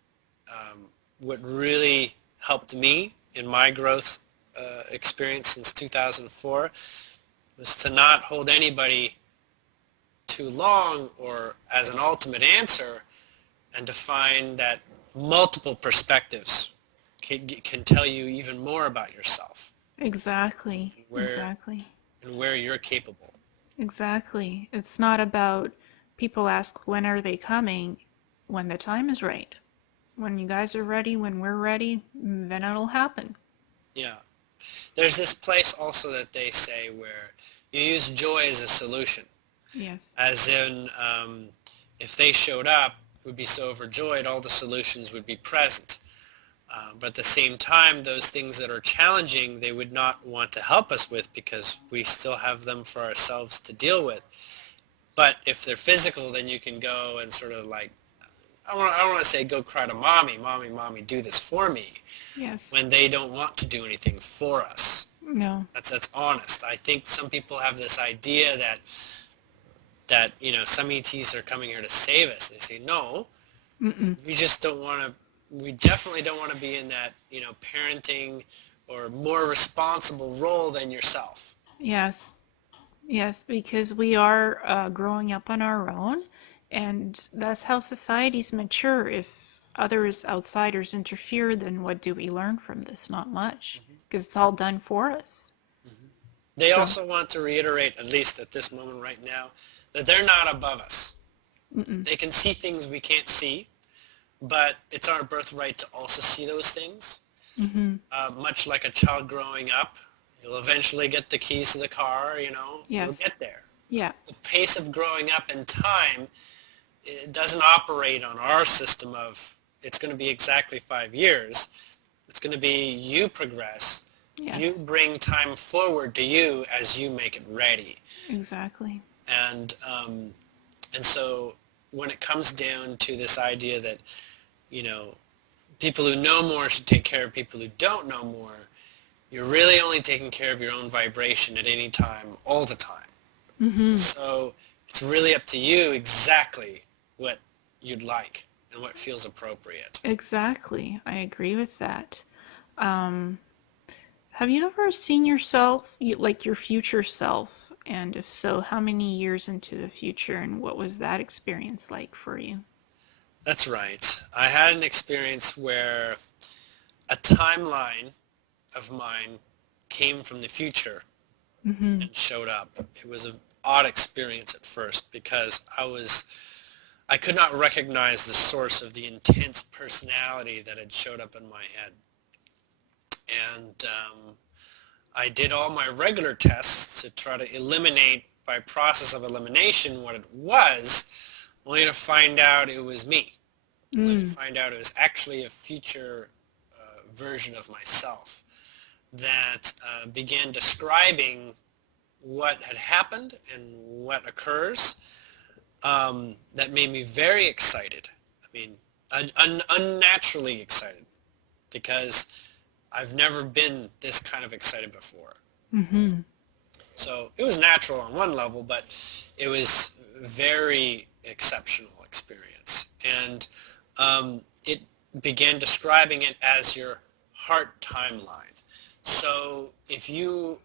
what really helped me in my growth experience since 2004 was to not hold anybody too long or as an ultimate answer, and to find that multiple perspectives can tell you even more about yourself Exactly. and where you're capable. Exactly. It's not about people ask when are they coming, when the time is right. When you guys are ready, when we're ready, then it'll happen. Yeah. There's this place also that they say where you use joy as a solution. Yes. As in, if they showed up, would be so overjoyed, all the solutions would be present. But at the same time, those things that are challenging, they would not want to help us with because we still have them for ourselves to deal with. But if they're physical, then you can go and sort of like, I don't want to say go cry to mommy, mommy, do this for me, Yes. when they don't want to do anything for us. No. That's honest. I think some people have this idea that some ETs are coming here to save us. They say, no, Mm-mm. we just don't want to, we definitely don't want to be in that, parenting or more responsible role than yourself. Yes. Yes, because we are growing up on our own, and that's how societies mature. If others, outsiders, interfere, then what do we learn from this? Not much, because it's all done for us. They So, also want to reiterate, at least at this moment right now, that they're not above us. mm-mm. They can see things we can't see, but it's our birthright to also see those things. Mm-hmm. Much like a child growing up, you'll eventually get the keys to the car, you'll Yes. get there. Yeah. The pace of growing up in time, it doesn't operate on our system of it's going to be exactly 5 years. It's going to be you progress. You Yes. bring time forward to you as you make it ready. Exactly. And so when it comes down to this idea that, people who know more should take care of people who don't know more, you're really only taking care of your own vibration at any time, all the time. Mm-hmm. So it's really up to you exactly what you'd like and what feels appropriate. Exactly. I agree with that. Um, have you ever seen yourself, like your future self? And if so, how many years into the future, and what was that experience like for you? That's right. I had an experience where a timeline of mine came from the future Mm-hmm. and showed up. It was an odd experience at first because I could not recognize the source of the intense personality that had showed up in my head. And I did all my regular tests to try to eliminate, by process of elimination, what it was, only to find out it was me. Only to Mm. find out it was actually a future version of myself that began describing what had happened and what occurs. That made me very excited. I mean, unnaturally excited, because I've never been this kind of excited before. Mm-hmm. So it was natural on one level, but it was very exceptional experience. And it began describing it as your heart timeline. So if you,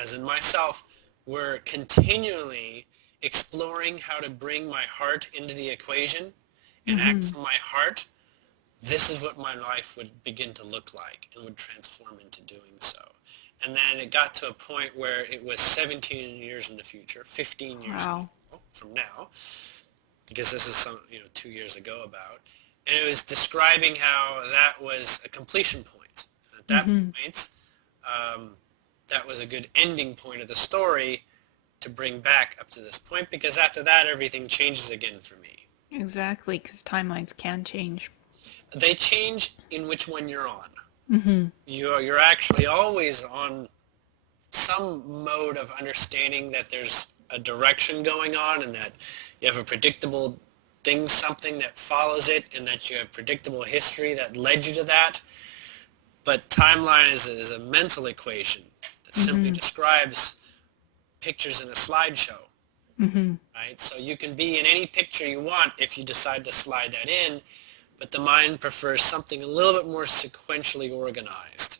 as in myself, were continually exploring how to bring my heart into the equation and act Mm-hmm. from my heart, this is what my life would begin to look like and would transform into doing so. And then it got to a point where it was 17 years in the future, 15 years Wow. from now, because this is 2 years ago about, and it was describing how that was a completion point. At that Mm-hmm. point, that was a good ending point of the story to bring back up to this point, because after that everything changes again for me. Exactly, because timelines can change. They change in which one you're on. Mm-hmm. You're actually always on some mode of understanding that there's a direction going on and that you have a predictable thing, something that follows it, and that you have predictable history that led you to that. But timeline is a mental equation that simply Mm-hmm. describes pictures in a slideshow, Mm-hmm. right? So you can be in any picture you want if you decide to slide that in, but the mind prefers something a little bit more sequentially organized.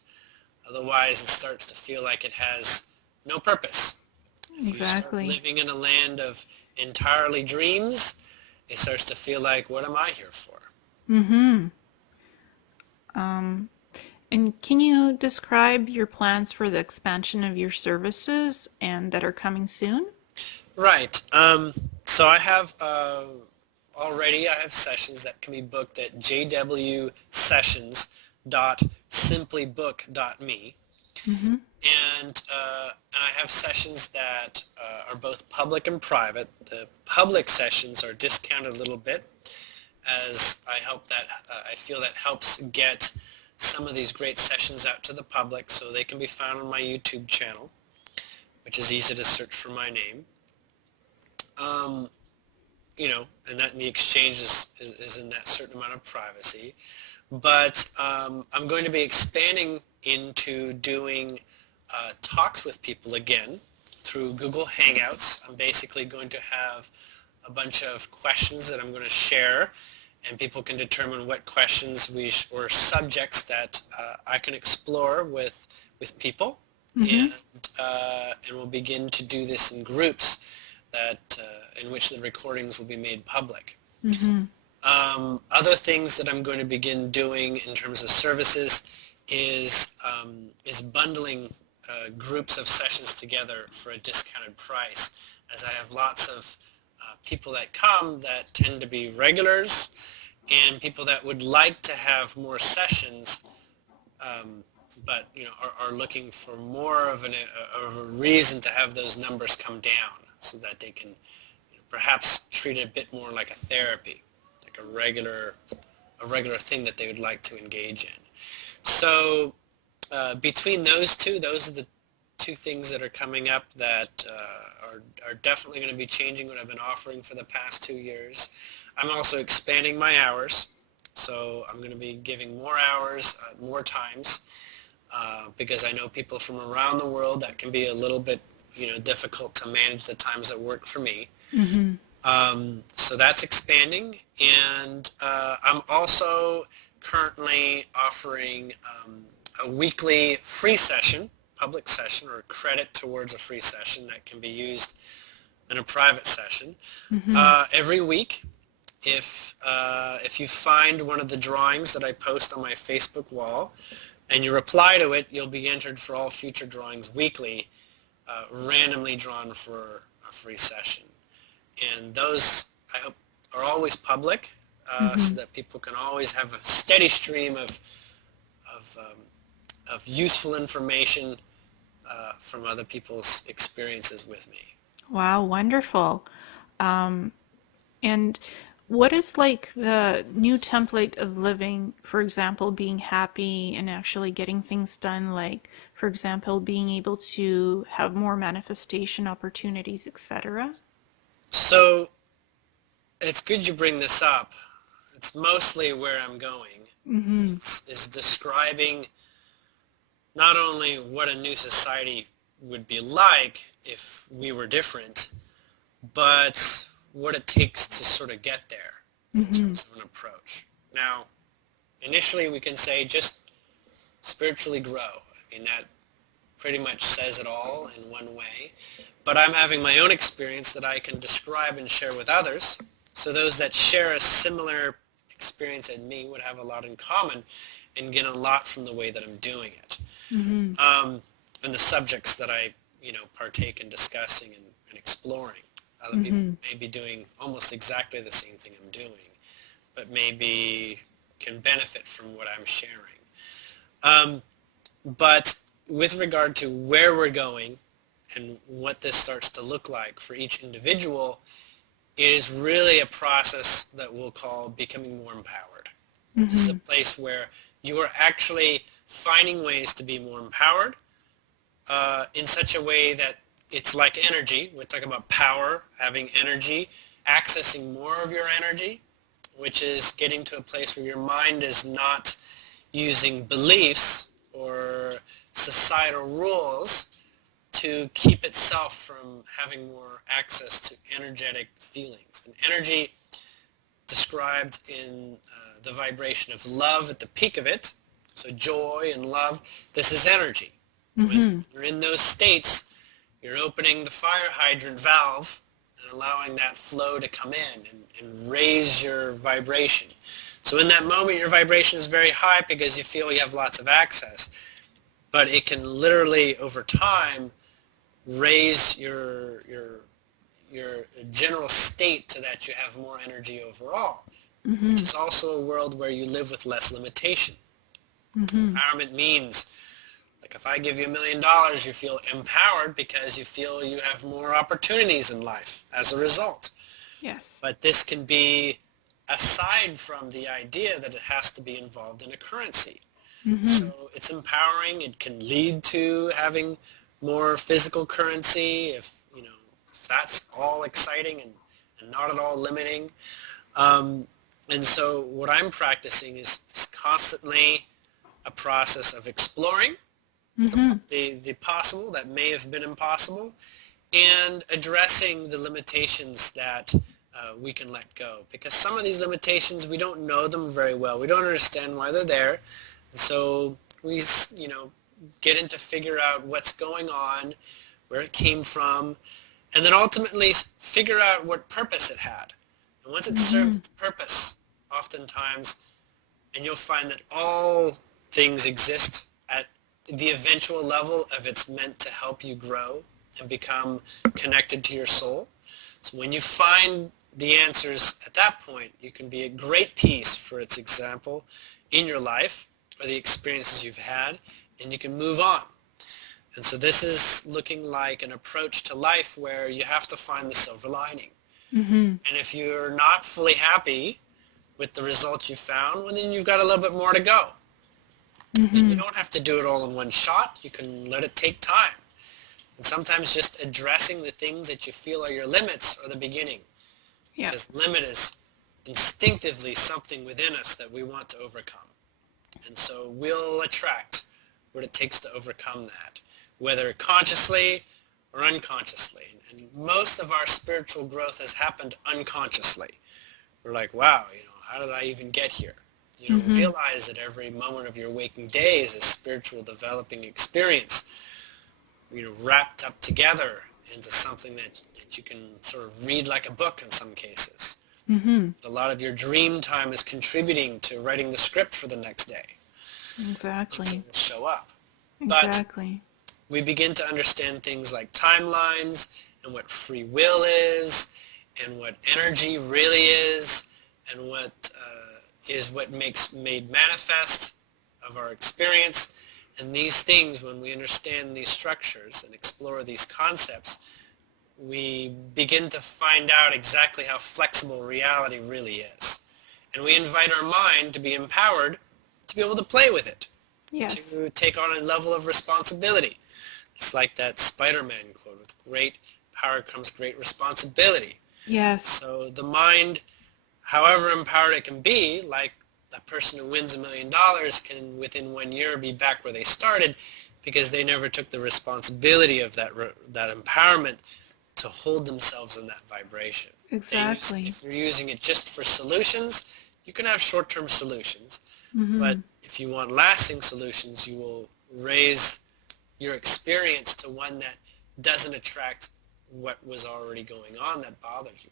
Otherwise, it starts to feel like it has no purpose. If you start Exactly. living in a land of entirely dreams, it starts to feel like, what am I here for? Mm-hmm. And can you describe your plans for the expansion of your services and that are coming soon? Right. So I have already, I have sessions that can be booked at jwsessions.simplybook.me. Mm-hmm. And I have sessions that are both public and private. The public sessions are discounted a little bit, as I feel that helps get some of these great sessions out to the public, so they can be found on my YouTube channel, which is easy to search for my name. And that the exchange is in that certain amount of privacy. But I'm going to be expanding into doing talks with people again through Google Hangouts. I'm basically going to have a bunch of questions that I'm going to share, and people can determine what questions or subjects that I can explore with people, Mm-hmm. and we'll begin to do this in groups that in which the recordings will be made public. Mm-hmm. Other things that I'm going to begin doing in terms of services is bundling groups of sessions together for a discounted price, as I have lots of people that come that tend to be regulars and people that would like to have more sessions, but are looking for more of a reason to have those numbers come down, so that they can perhaps treat it a bit more like a therapy, like a regular thing that they would like to engage in. So between those two, those are the two things that are coming up that are definitely going to be changing what I've been offering for the past 2 years. I'm also expanding my hours, so I'm going to be giving more hours, more times, because I know people from around the world that can be a little bit difficult to manage the times that work for me. Mm-hmm. So that's expanding, and I'm also currently offering a weekly free session, public session, or credit towards a free session that can be used in a private session Mm-hmm. every week. If you find one of the drawings that I post on my Facebook wall and you reply to it, you'll be entered for all future drawings weekly, randomly drawn for a free session. And those, I hope, are always public, Mm-hmm. so that people can always have a steady stream of, um, of useful information from other people's experiences with me. Wow, wonderful. Um, and what is like the new template of living, for example, being happy and actually getting things done, like, for example, being able to have more manifestation opportunities, etc.? So it's good you bring this up. It's mostly where I'm going, Mm-hmm. is describing not only what a new society would be like if we were different, but what it takes to sort of get there in terms of an approach. Now, initially we can say just spiritually grow. I mean, that pretty much says it all in one way. But I'm having my own experience that I can describe and share with others. So those that share a similar experience as me would have a lot in common and get a lot from the way that I'm doing it. And the subjects that I, partake in discussing and exploring. Other people may be doing almost exactly the same thing I'm doing, but maybe can benefit from what I'm sharing. But with regard to where we're going and what this starts to look like for each individual, it is really a process that we'll call becoming more empowered. This is a place where you are actually finding ways to be more empowered in such a way that it's like energy. We're talking about power, having energy, accessing more of your energy, which is getting to a place where your mind is not using beliefs or societal rules to keep itself from having more access to energetic feelings. And energy described in the vibration of love at the peak of it, so joy and love, this is energy. When you're in those states, you're opening the fire hydrant valve and allowing that flow to come in and raise your vibration. So in that moment, your vibration is very high because you feel you have lots of access. But it can literally, over time, raise your general state to that you have more energy overall, which is also a world where you live with less limitation. Empowerment means, like if I give you $1 million, you feel empowered because you feel you have more opportunities in life as a result. Yes. But this can be aside from the idea that it has to be involved in a currency. So it's empowering. It can lead to having more physical currency if that's all exciting and not at all limiting. And so what I'm practicing is constantly a process of exploring the possible that may have been impossible and addressing the limitations that we can let go. Because some of these limitations, we don't know them very well. We don't understand why they're there. And so we, get into figure out what's going on, where it came from, and then ultimately figure out what purpose it had. And once it served its purpose, oftentimes, and you'll find that all things exist at the eventual level of it's meant to help you grow and become connected to your soul. So when you find the answers at that point, you can be at great peace, for its example, in your life or the experiences you've had, and you can move on. And so this is looking like an approach to life where you have to find the silver lining. And if you're not fully happy with the results you found, well, then you've got a little bit more to go. And you don't have to do it all in one shot. You can let it take time. And sometimes just addressing the things that you feel are your limits are the beginning. Yeah. Because limit is instinctively something within us that we want to overcome. And so we'll attract what it takes to overcome that, whether consciously or unconsciously. And most of our spiritual growth has happened unconsciously. We're like, wow, how did I even get here? You don't realize that every moment of your waking day is a spiritual developing experience, wrapped up together into something that you can sort of read like a book in some cases. A lot of your dream time is contributing to writing the script for the next day. Exactly. It will show up. Exactly. But we begin to understand things like timelines and what free will is and what energy really is and what is what makes made manifest of our experience. And these things, when we understand these structures and explore these concepts, we begin to find out exactly how flexible reality really is. And we invite our mind to be empowered to be able to play with it, Yes. to take on a level of responsibility. It's like that Spider-Man quote, with great power comes great responsibility. Yes. So the mind, however empowered it can be, like a person who wins $1 million can within 1 year be back where they started because they never took the responsibility of that empowerment to hold themselves in that vibration. Exactly. If you're using it just for solutions, you can have short-term solutions. But Mm-hmm. if you want lasting solutions, you will raise your experience to one that doesn't attract what was already going on that bothered you.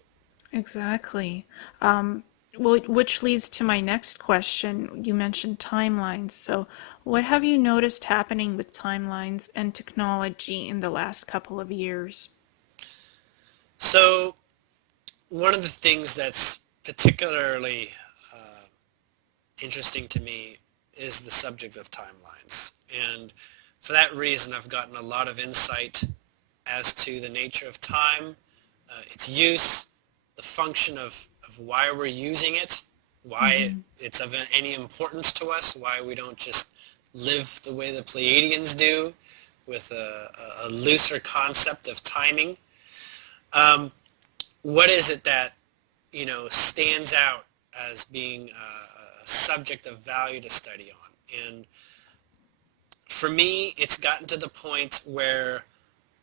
Exactly. Um, well, which leads to my next question. You mentioned timelines. So, what have you noticed happening with timelines and technology in the last couple of years? So one of the things that's particularly interesting to me is the subject of timelines. And for that reason, I've gotten a lot of insight as to the nature of time, its use, the function of why we're using it, why Mm-hmm. it's of any importance to us, why we don't just live the way the Pleiadians do with a looser concept of timing. Um, what is it that, stands out as being a subject of value to study on? And for me, it's gotten to the point where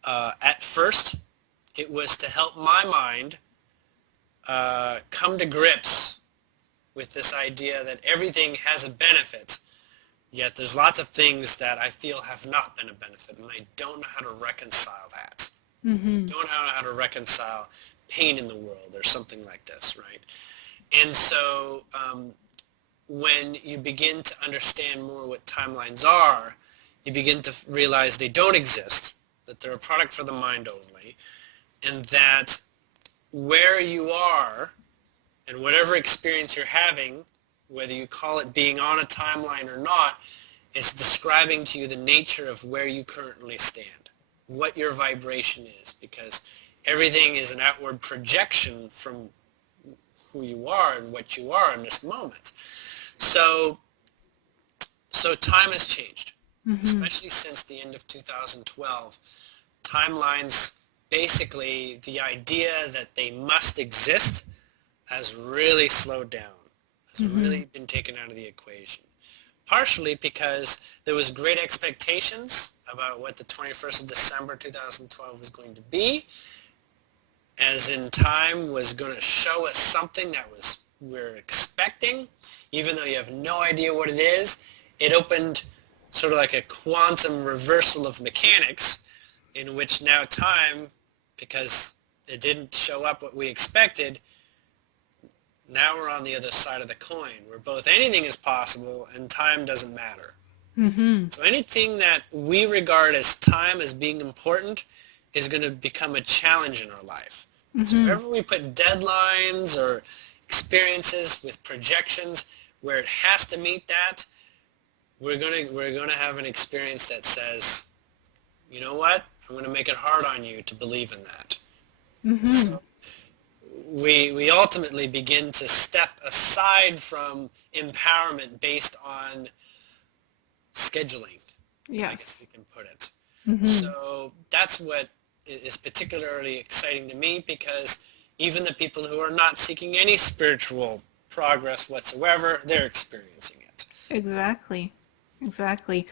at first it was to help my mind come to grips with this idea that everything has a benefit, yet there's lots of things that I feel have not been a benefit, and I don't know how to reconcile that. I Mm-hmm. don't know how to reconcile pain in the world or something like this, right? And so when you begin to understand more what timelines are, you begin to realize they don't exist, that they're a product for the mind only, and that where you are and whatever experience you're having, whether you call it being on a timeline or not, is describing to you the nature of where you currently stand, what your vibration is, because everything is an outward projection from who you are and what you are in this moment. So, so time has changed, Mm-hmm. especially since the end of 2012. Timelines, basically, the idea that they must exist has really slowed down, has Mm-hmm. really been taken out of the equation. Partially because there was great expectations about what the 21st of December 2012 was going to be, as in time was going to show us something that we're expecting, even though you have no idea what it is. It opened sort of like a quantum reversal of mechanics, in which now time, because it didn't show up what we expected, now we're on the other side of the coin, where both anything is possible and time doesn't matter. Mm-hmm. So anything that we regard as time as being important is going to become a challenge in our life. So Mm-hmm. wherever we put deadlines or experiences with projections where it has to meet that, we're gonna have an experience that says, you know what, I'm going to make it hard on you to believe in that. And Mm-hmm. so we ultimately begin to step aside from empowerment based on scheduling, I guess we Yes. can put it. Mm-hmm. So that's what is particularly exciting to me, because even the people who are not seeking any spiritual progress whatsoever, they're experiencing it. Exactly. Exactly.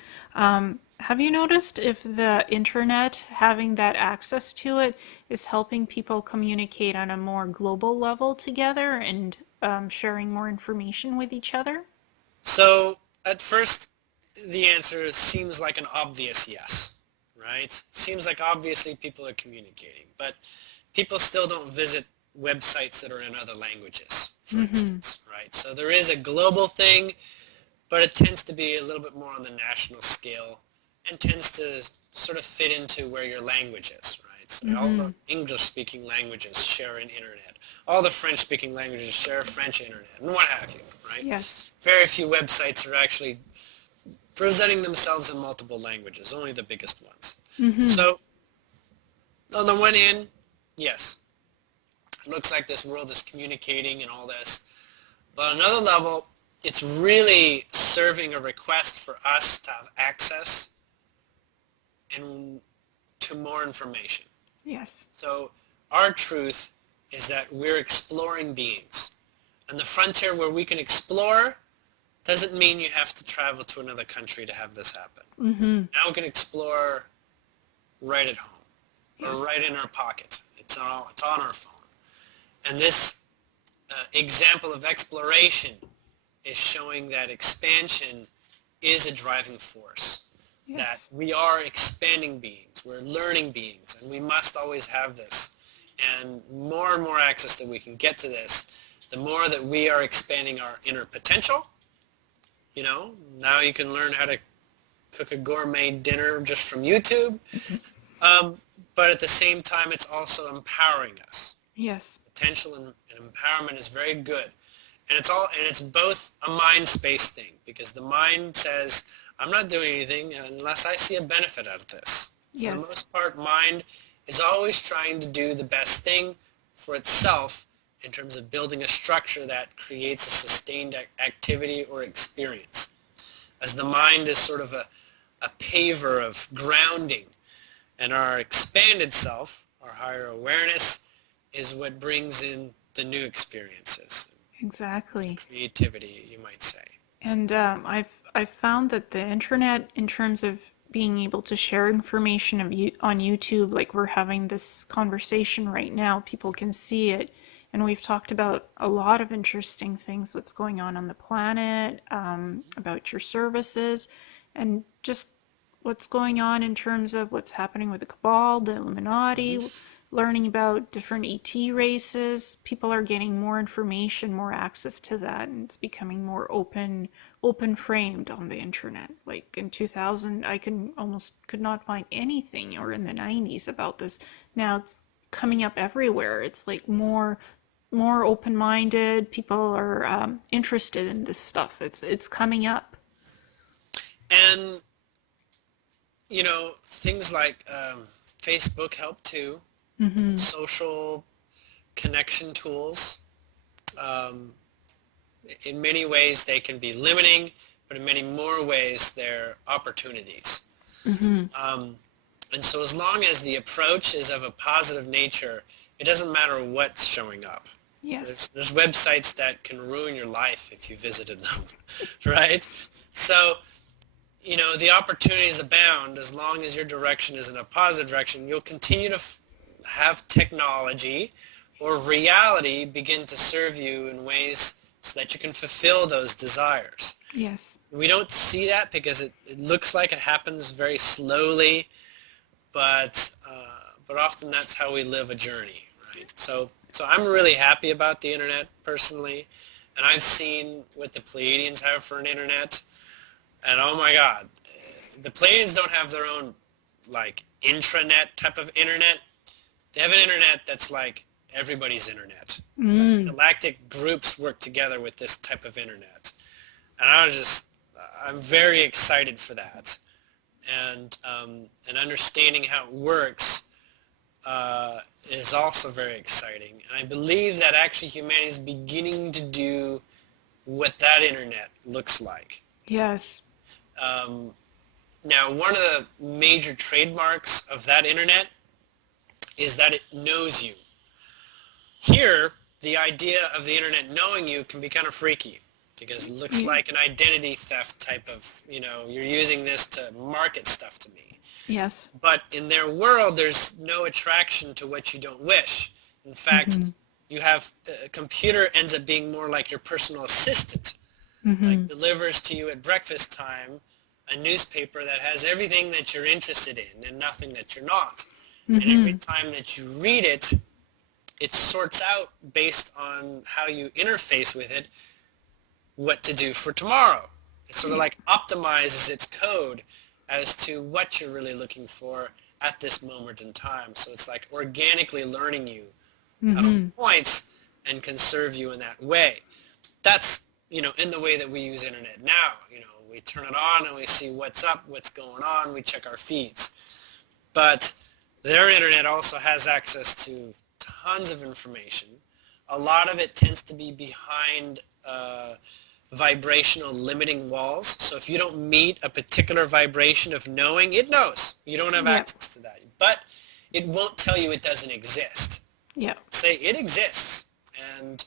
Have you noticed if the internet, having that access to it, is helping people communicate on a more global level together and sharing more information with each other? So at first, the answer seems like an obvious yes, right? It seems like obviously people are communicating, but people still don't visit websites that are in other languages, for Mm-hmm. instance, right? So there is a global thing, but it tends to be a little bit more on the national scale and tends to sort of fit into where your language is, right? So all Mm-hmm. the English-speaking languages share an internet. All the French-speaking languages share a French internet, and what have you, right? Yes. Very few websites are actually presenting themselves in multiple languages, only the biggest ones. Mm-hmm. So on the one hand, yes, it looks like this world is communicating and all this. But on another level, it's really serving a request for us to have access and to more information. Yes. So our truth is that we're exploring beings. And the frontier where we can explore doesn't mean you have to travel to another country to have this happen. Mm-hmm. Now we can explore right at home or Yes. right in our pocket. It's on our phone. And this example of exploration is showing that expansion is a driving force, that Yes. we are expanding beings, we're learning beings, and we must always have this. And more access that we can get to this, the more that we are expanding our inner potential. You know, now you can learn how to cook a gourmet dinner just from YouTube. Um, but at the same time, it's also empowering us. Yes. Potential and empowerment is very good. And it's both a mind space thing, because the mind says, I'm not doing anything unless I see a benefit out of this. For the Yes. most part, mind is always trying to do the best thing for itself in terms of building a structure that creates a sustained activity or experience. As the mind is sort of a paver of grounding, and our expanded self, our higher awareness, is what brings in the new experiences, Exactly. creativity, you might say. And I've found that the internet, in terms of being able to share information on YouTube, like we're having this conversation right now, people can see it, and we've talked about a lot of interesting things, what's going on the planet, about your services, and just what's going on in terms of what's happening with the Cabal, the Mm-hmm. Illuminati, learning about different ET races. People are getting more information, more access to that, and it's becoming more open framed on the internet. Like in 2000, I could not find anything, or in the 90s, about this. Now it's coming up everywhere. It's like more open minded. People are interested in this stuff. It's coming up. And, you know, things like Facebook help too, Mm-hmm. social connection tools. Um, in many ways, they can be limiting, but in many more ways, they're opportunities. Mm-hmm. Um, and so as long as the approach is of a positive nature, it doesn't matter what's showing up. Yes. There's websites that can ruin your life if you visited them, right? So, you know, the opportunities abound. As long as your direction is in a positive direction, you'll continue to have technology or reality begin to serve you in ways so that you can fulfill those desires. Yes. We don't see that because it looks like it happens very slowly, but often that's how we live a journey, right? So I'm really happy about the internet personally, and I've seen what the Pleiadians have for an internet, and oh my God, the Pleiadians don't have their own like intranet type of internet. They have an internet that's like everybody's internet. Mm. Galactic groups work together with this type of internet, and I'm very excited for that, and understanding how it works is also very exciting. And I believe that actually humanity is beginning to do what that internet looks like. Yes. Um, Now, one of the major trademarks of that internet is that it knows you. Here, the idea of the internet knowing you can be kind of freaky, because it looks Yeah. like an identity theft type of, you know, you're using this to market stuff to me. Yes. But in their world, there's no attraction to what you don't wish. In fact, Mm-hmm. you have a computer ends up being more like your personal assistant, like Mm-hmm. delivers to you at breakfast time a newspaper that has everything that you're interested in and nothing that you're not. And every Mm-hmm. time that you read it, it sorts out based on how you interface with it what to do for tomorrow. It sort of like optimizes its code as to what you're really looking for at this moment in time. So it's like organically learning you at all Mm-hmm. points and can serve you in that way. That's, you know, in the way that we use internet now. You know, we turn it on and we see what's up, what's going on, we check our feeds. But their internet also has access to tons of information. A lot of it tends to be behind vibrational limiting walls. So if you don't meet a particular vibration of knowing, it knows. You don't have Yep. access to that. But it won't tell you it doesn't exist. Yep. Say it exists and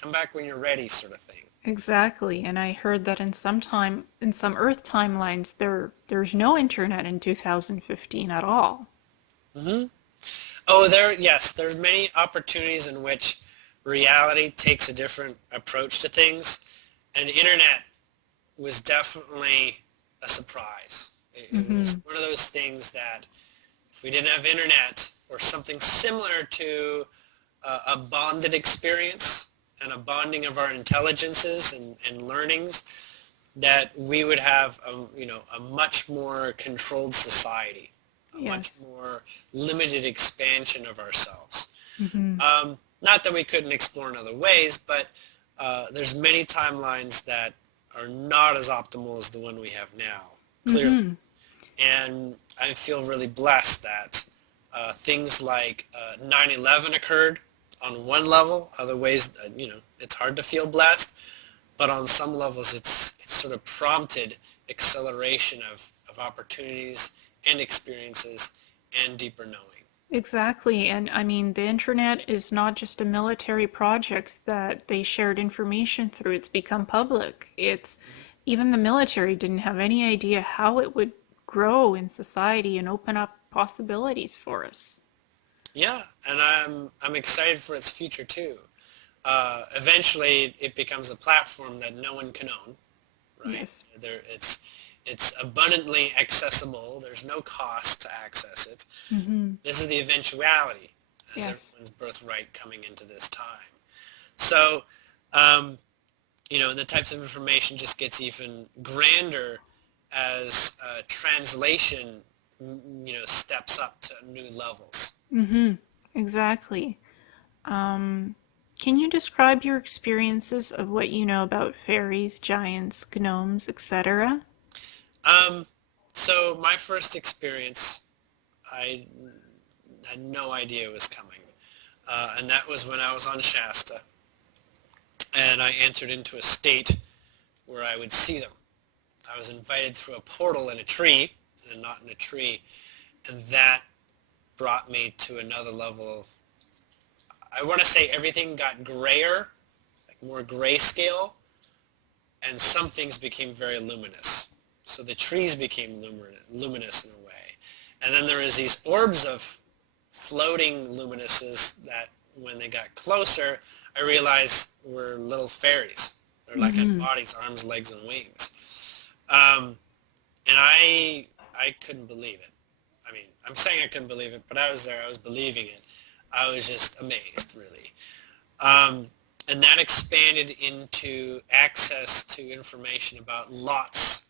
come back when you're ready, sort of thing. Exactly. And I heard that in some Earth timelines there's no internet in 2015 at all. Hmm. Oh, there are many opportunities in which reality takes a different approach to things, and the internet was definitely a surprise. It Mm-hmm. was one of those things that if we didn't have internet or something similar to a bonded experience and a bonding of our intelligences and learnings, that we would have a much more controlled society, a much Yes. more limited expansion of ourselves. Mm-hmm. Not that we couldn't explore in other ways, but there's many timelines that are not as optimal as the one we have now, clearly. Mm-hmm. And I feel really blessed that things like 9/11 occurred on one level. Other ways, it's hard to feel blessed, but on some levels, it's sort of prompted acceleration of opportunities and experiences and deeper knowing. Exactly. And I mean, the internet is not just a military project that they shared information through, it's become public. It's even the military didn't have any idea how it would grow in society and open up possibilities for us. Yeah, and I'm excited for its future too. Eventually, it becomes a platform that no one can own, right? Yes. It's abundantly accessible. There's no cost to access it. Mm-hmm. This is the eventuality as Yes. everyone's birthright coming into this time. So, um, and the types of information just gets even grander as translation, steps up to new levels. Mm-hmm. Exactly. Can you describe your experiences of what you know about fairies, giants, gnomes, etc.? Um, so my first experience, I had no idea it was coming. And that was when I was on Shasta, and I entered into a state where I would see them. I was invited through a portal in a tree, and not in a tree, and that brought me to another level of, I want to say everything got grayer, like more grayscale, and some things became very luminous. So the trees became luminous in a way. And then there was these orbs of floating luminesces that when they got closer, I realized were little fairies. They're like had Mm-hmm. bodies, arms, legs, and wings. And I couldn't believe it. I mean, I'm saying I couldn't believe it, but I was there. I was believing it. I was just amazed, really. Um, and that expanded into access to information about lots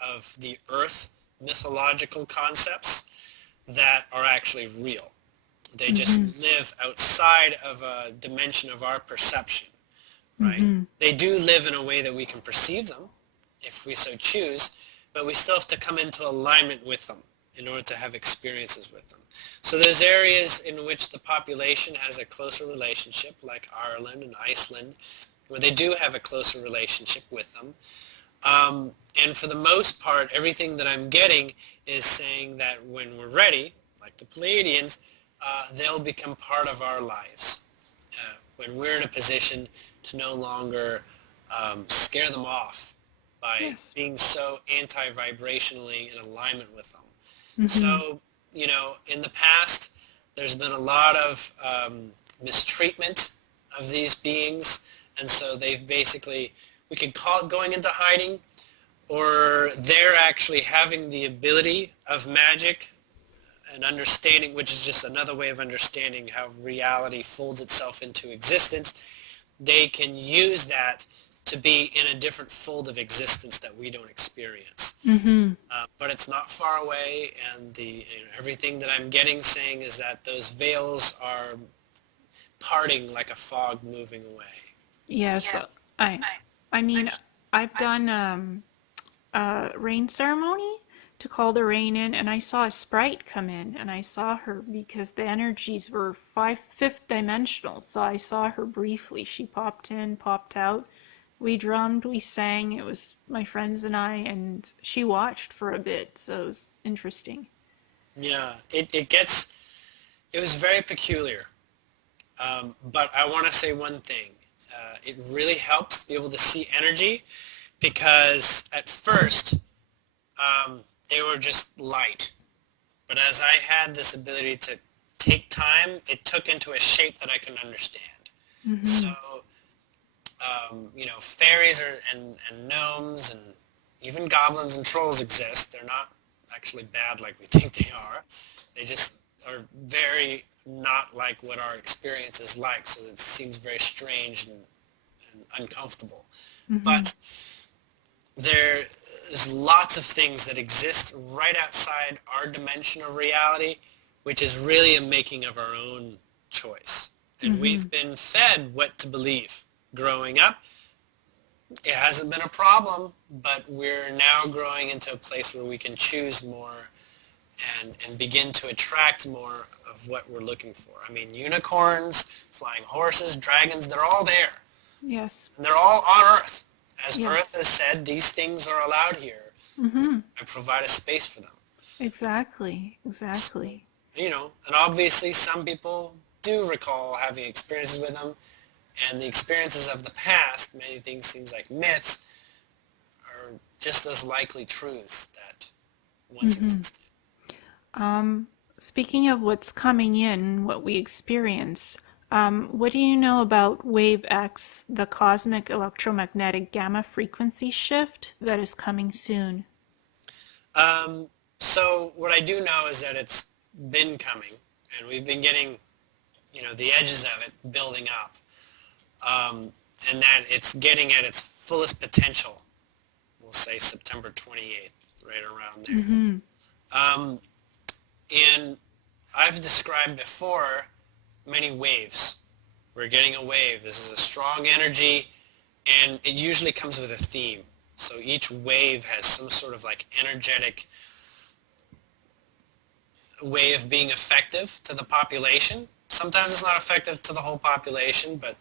of the earth mythological concepts that are actually real. They Mm-hmm. just live outside of a dimension of our perception, right? Mm-hmm. They do live in a way that we can perceive them if we so choose, but we still have to come into alignment with them in order to have experiences with them. So there's areas in which the population has a closer relationship, like Ireland and Iceland, where they do have a closer relationship with them. And for the most part, everything that I'm getting is saying that when we're ready, like the Pleiadians, they'll become part of our lives. When we're in a position to no longer scare them off by Yes. being so anti-vibrationally in alignment with them. Mm-hmm. So, in the past, there's been a lot of mistreatment of these beings, and so they've basically, we could call it going into hiding, or they're actually having the ability of magic and understanding, which is just another way of understanding how reality folds itself into existence. They can use that to be in a different fold of existence that we don't experience. Mm-hmm. But it's not far away, and everything that I'm getting saying is that those veils are parting like a fog moving away. Yes. I I mean, I've done a rain ceremony to call the rain in, and I saw a sprite come in, and I saw her because the energies were fifth dimensional. So I saw her briefly. She popped in, popped out. We drummed, we sang. It was my friends and I, and she watched for a bit. So it was interesting. Yeah, it was very peculiar. But I want to say one thing. It really helps to be able to see energy because at first they were just light. But as I had this ability to take time, it took into a shape that I can understand. So, fairies and gnomes and even goblins and trolls exist. They're not actually bad like we think they are. They just are very not like what our experience is like, so it seems very strange and uncomfortable. But there's lots of things that exist right outside our dimension of reality, which is really a making of our own choice. And we've been fed what to believe growing up. It hasn't been a problem, but we're now growing into a place where we can choose more and begin to attract more of what we're looking for. I mean, unicorns, flying horses, dragons, they're all there. Yes. And they're all on Earth. As Yes. Earth has said, these things are allowed here. I provide a space for them. Exactly. And obviously some people do recall having experiences with them, and the experiences of the past, many things seems like myths, are just as likely truths that once existed. Speaking of what's coming in, what we experience, what do you know about Wave X, the cosmic electromagnetic gamma frequency shift that is coming soon? So what I do know is that it's been coming, and we've been getting, the edges of it building up, and that it's getting at its fullest potential. We'll say September 28th, right around there. And I've described before many waves. We're getting a wave. This is a strong energy, and it usually comes with a theme. So each wave has some sort of like energetic way of being effective to the population. Sometimes it's not effective to the whole population, but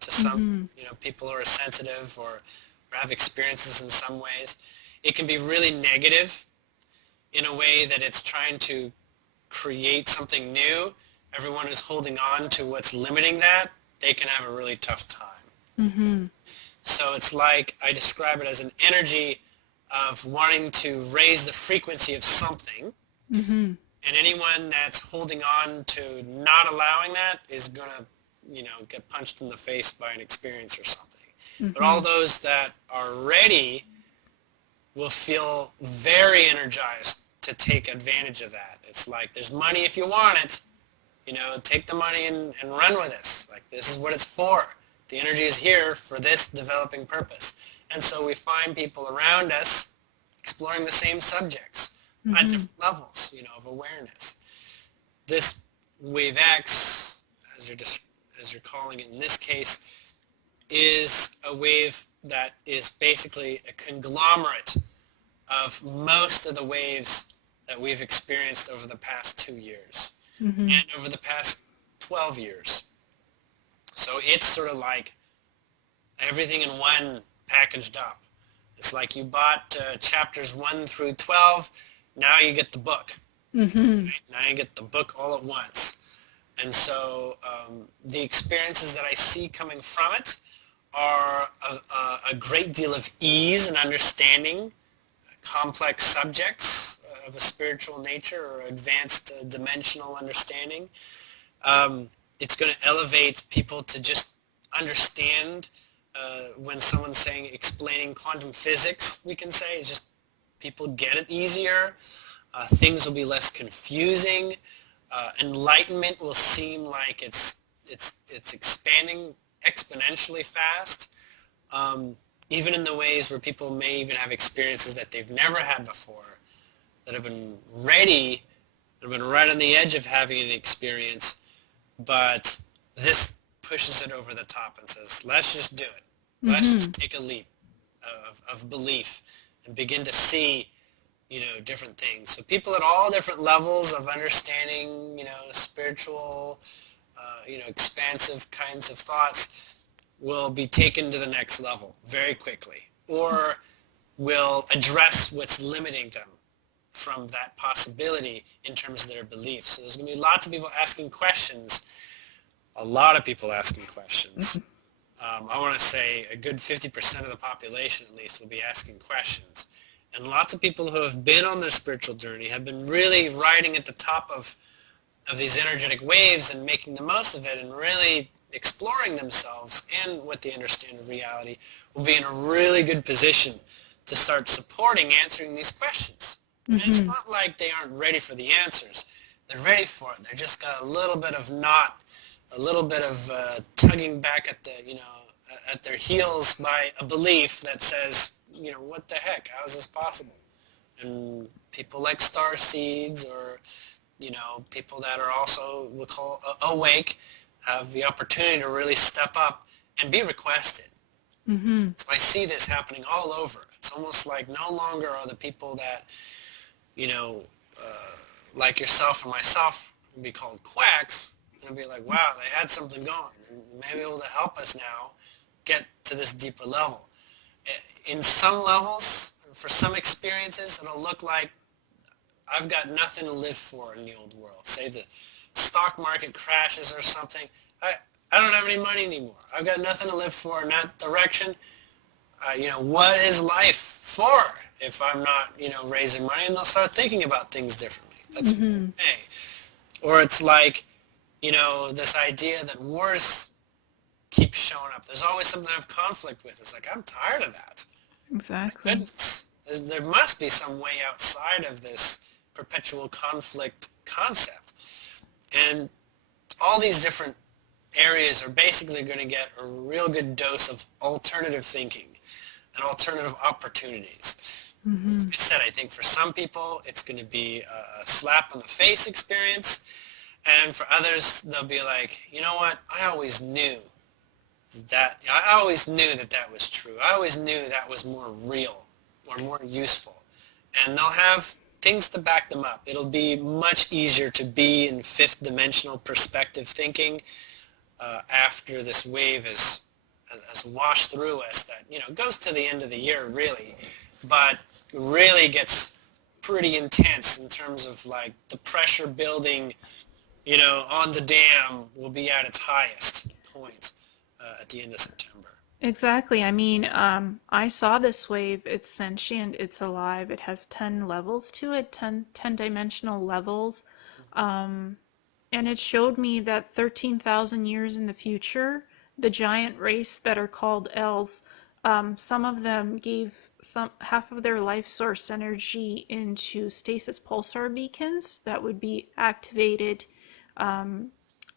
to some, people who are sensitive or have experiences in some ways. It can be really negative in a way that it's trying to create something new. Everyone who's holding on to what's limiting that, they can have a really tough time. So it's like, I describe it as an energy of wanting to raise the frequency of something, and anyone that's holding on to not allowing that is going to, get punched in the face by an experience or something. But all those that are ready will feel very energized to take advantage of that. It's like, there's money if you want it, take the money and run with this. Like, this is what it's for. The energy is here for this developing purpose. And so we find people around us exploring the same subjects at different levels, of awareness. This Wave X, as you're calling it in this case, is a wave that is basically a conglomerate of most of the waves that we've experienced over the past 2 years and over the past 12 years. So it's sort of like everything in one packaged up. It's like you bought chapters 1 through 12, now you get the book. Right? Now you get the book all at once. And so the experiences that I see coming from it are a great deal of ease and understanding complex subjects of a spiritual nature or advanced dimensional understanding. It's going to elevate people to just understand when someone's saying explaining quantum physics, we can say, it's just people get it easier. Things will be less confusing. Enlightenment will seem like it's expanding exponentially fast, even in the ways where people may even have experiences that they've never had before, that have been ready, have been right on the edge of having an experience, but this pushes it over the top and says, let's just do it. Let's just take a leap of belief and begin to see, different things. So people at all different levels of understanding, spiritual, expansive kinds of thoughts will be taken to the next level very quickly, or will address what's limiting them from that possibility in terms of their beliefs. So there's going to be lots of people asking questions, a lot of people asking questions. I want to say a good 50% of the population at least will be asking questions. And lots of people who have been on their spiritual journey have been really riding at the top of of these energetic waves and making the most of it and really exploring themselves and what they understand of reality will be in a really good position to start supporting answering these questions. And it's not like they aren't ready for the answers. They're ready for it. They're just got a little bit of knot, a little bit of tugging back at the, at their heels by a belief that says, what the heck, how is this possible? And people like star seeds or, people that are also, we'll call awake, have the opportunity to really step up and be requested. So I see this happening all over. It's almost like no longer are the people that, like yourself and myself, would be called quacks, and be like, wow, they had something going, and maybe able to help us now get to this deeper level. In some levels, for some experiences, it'll look like I've got nothing to live for in the old world. Say the stock market crashes or something. I don't have any money anymore. I've got nothing to live for in that direction. What is life for if I'm not, raising money? And they'll start thinking about things differently. That's hey. Or it's like, this idea that wars keep showing up. There's always something I have conflict with. It's like, I'm tired of that. Exactly. My goodness. There must be some way outside of this perpetual conflict concept. And all these different areas are basically going to get a real good dose of alternative thinking and alternative opportunities. Like I said, I think for some people it's going to be a slap in the face experience, and for others they'll be like, you know what, I always knew that was true. I always knew that was more real or more useful. And they'll have things to back them up. It'll be much easier to be in fifth dimensional perspective thinking after this wave has washed through us that, goes to the end of the year really, but really gets pretty intense in terms of like the pressure building, on the dam will be at its highest point at the end of September. Exactly. I mean, I saw this wave. It's sentient, it's alive, it has 10 levels to it, 10 dimensional levels. And it showed me that 13,000 years in the future, the giant race that are called elves, some of them gave half of their life source energy into stasis pulsar beacons that would be activated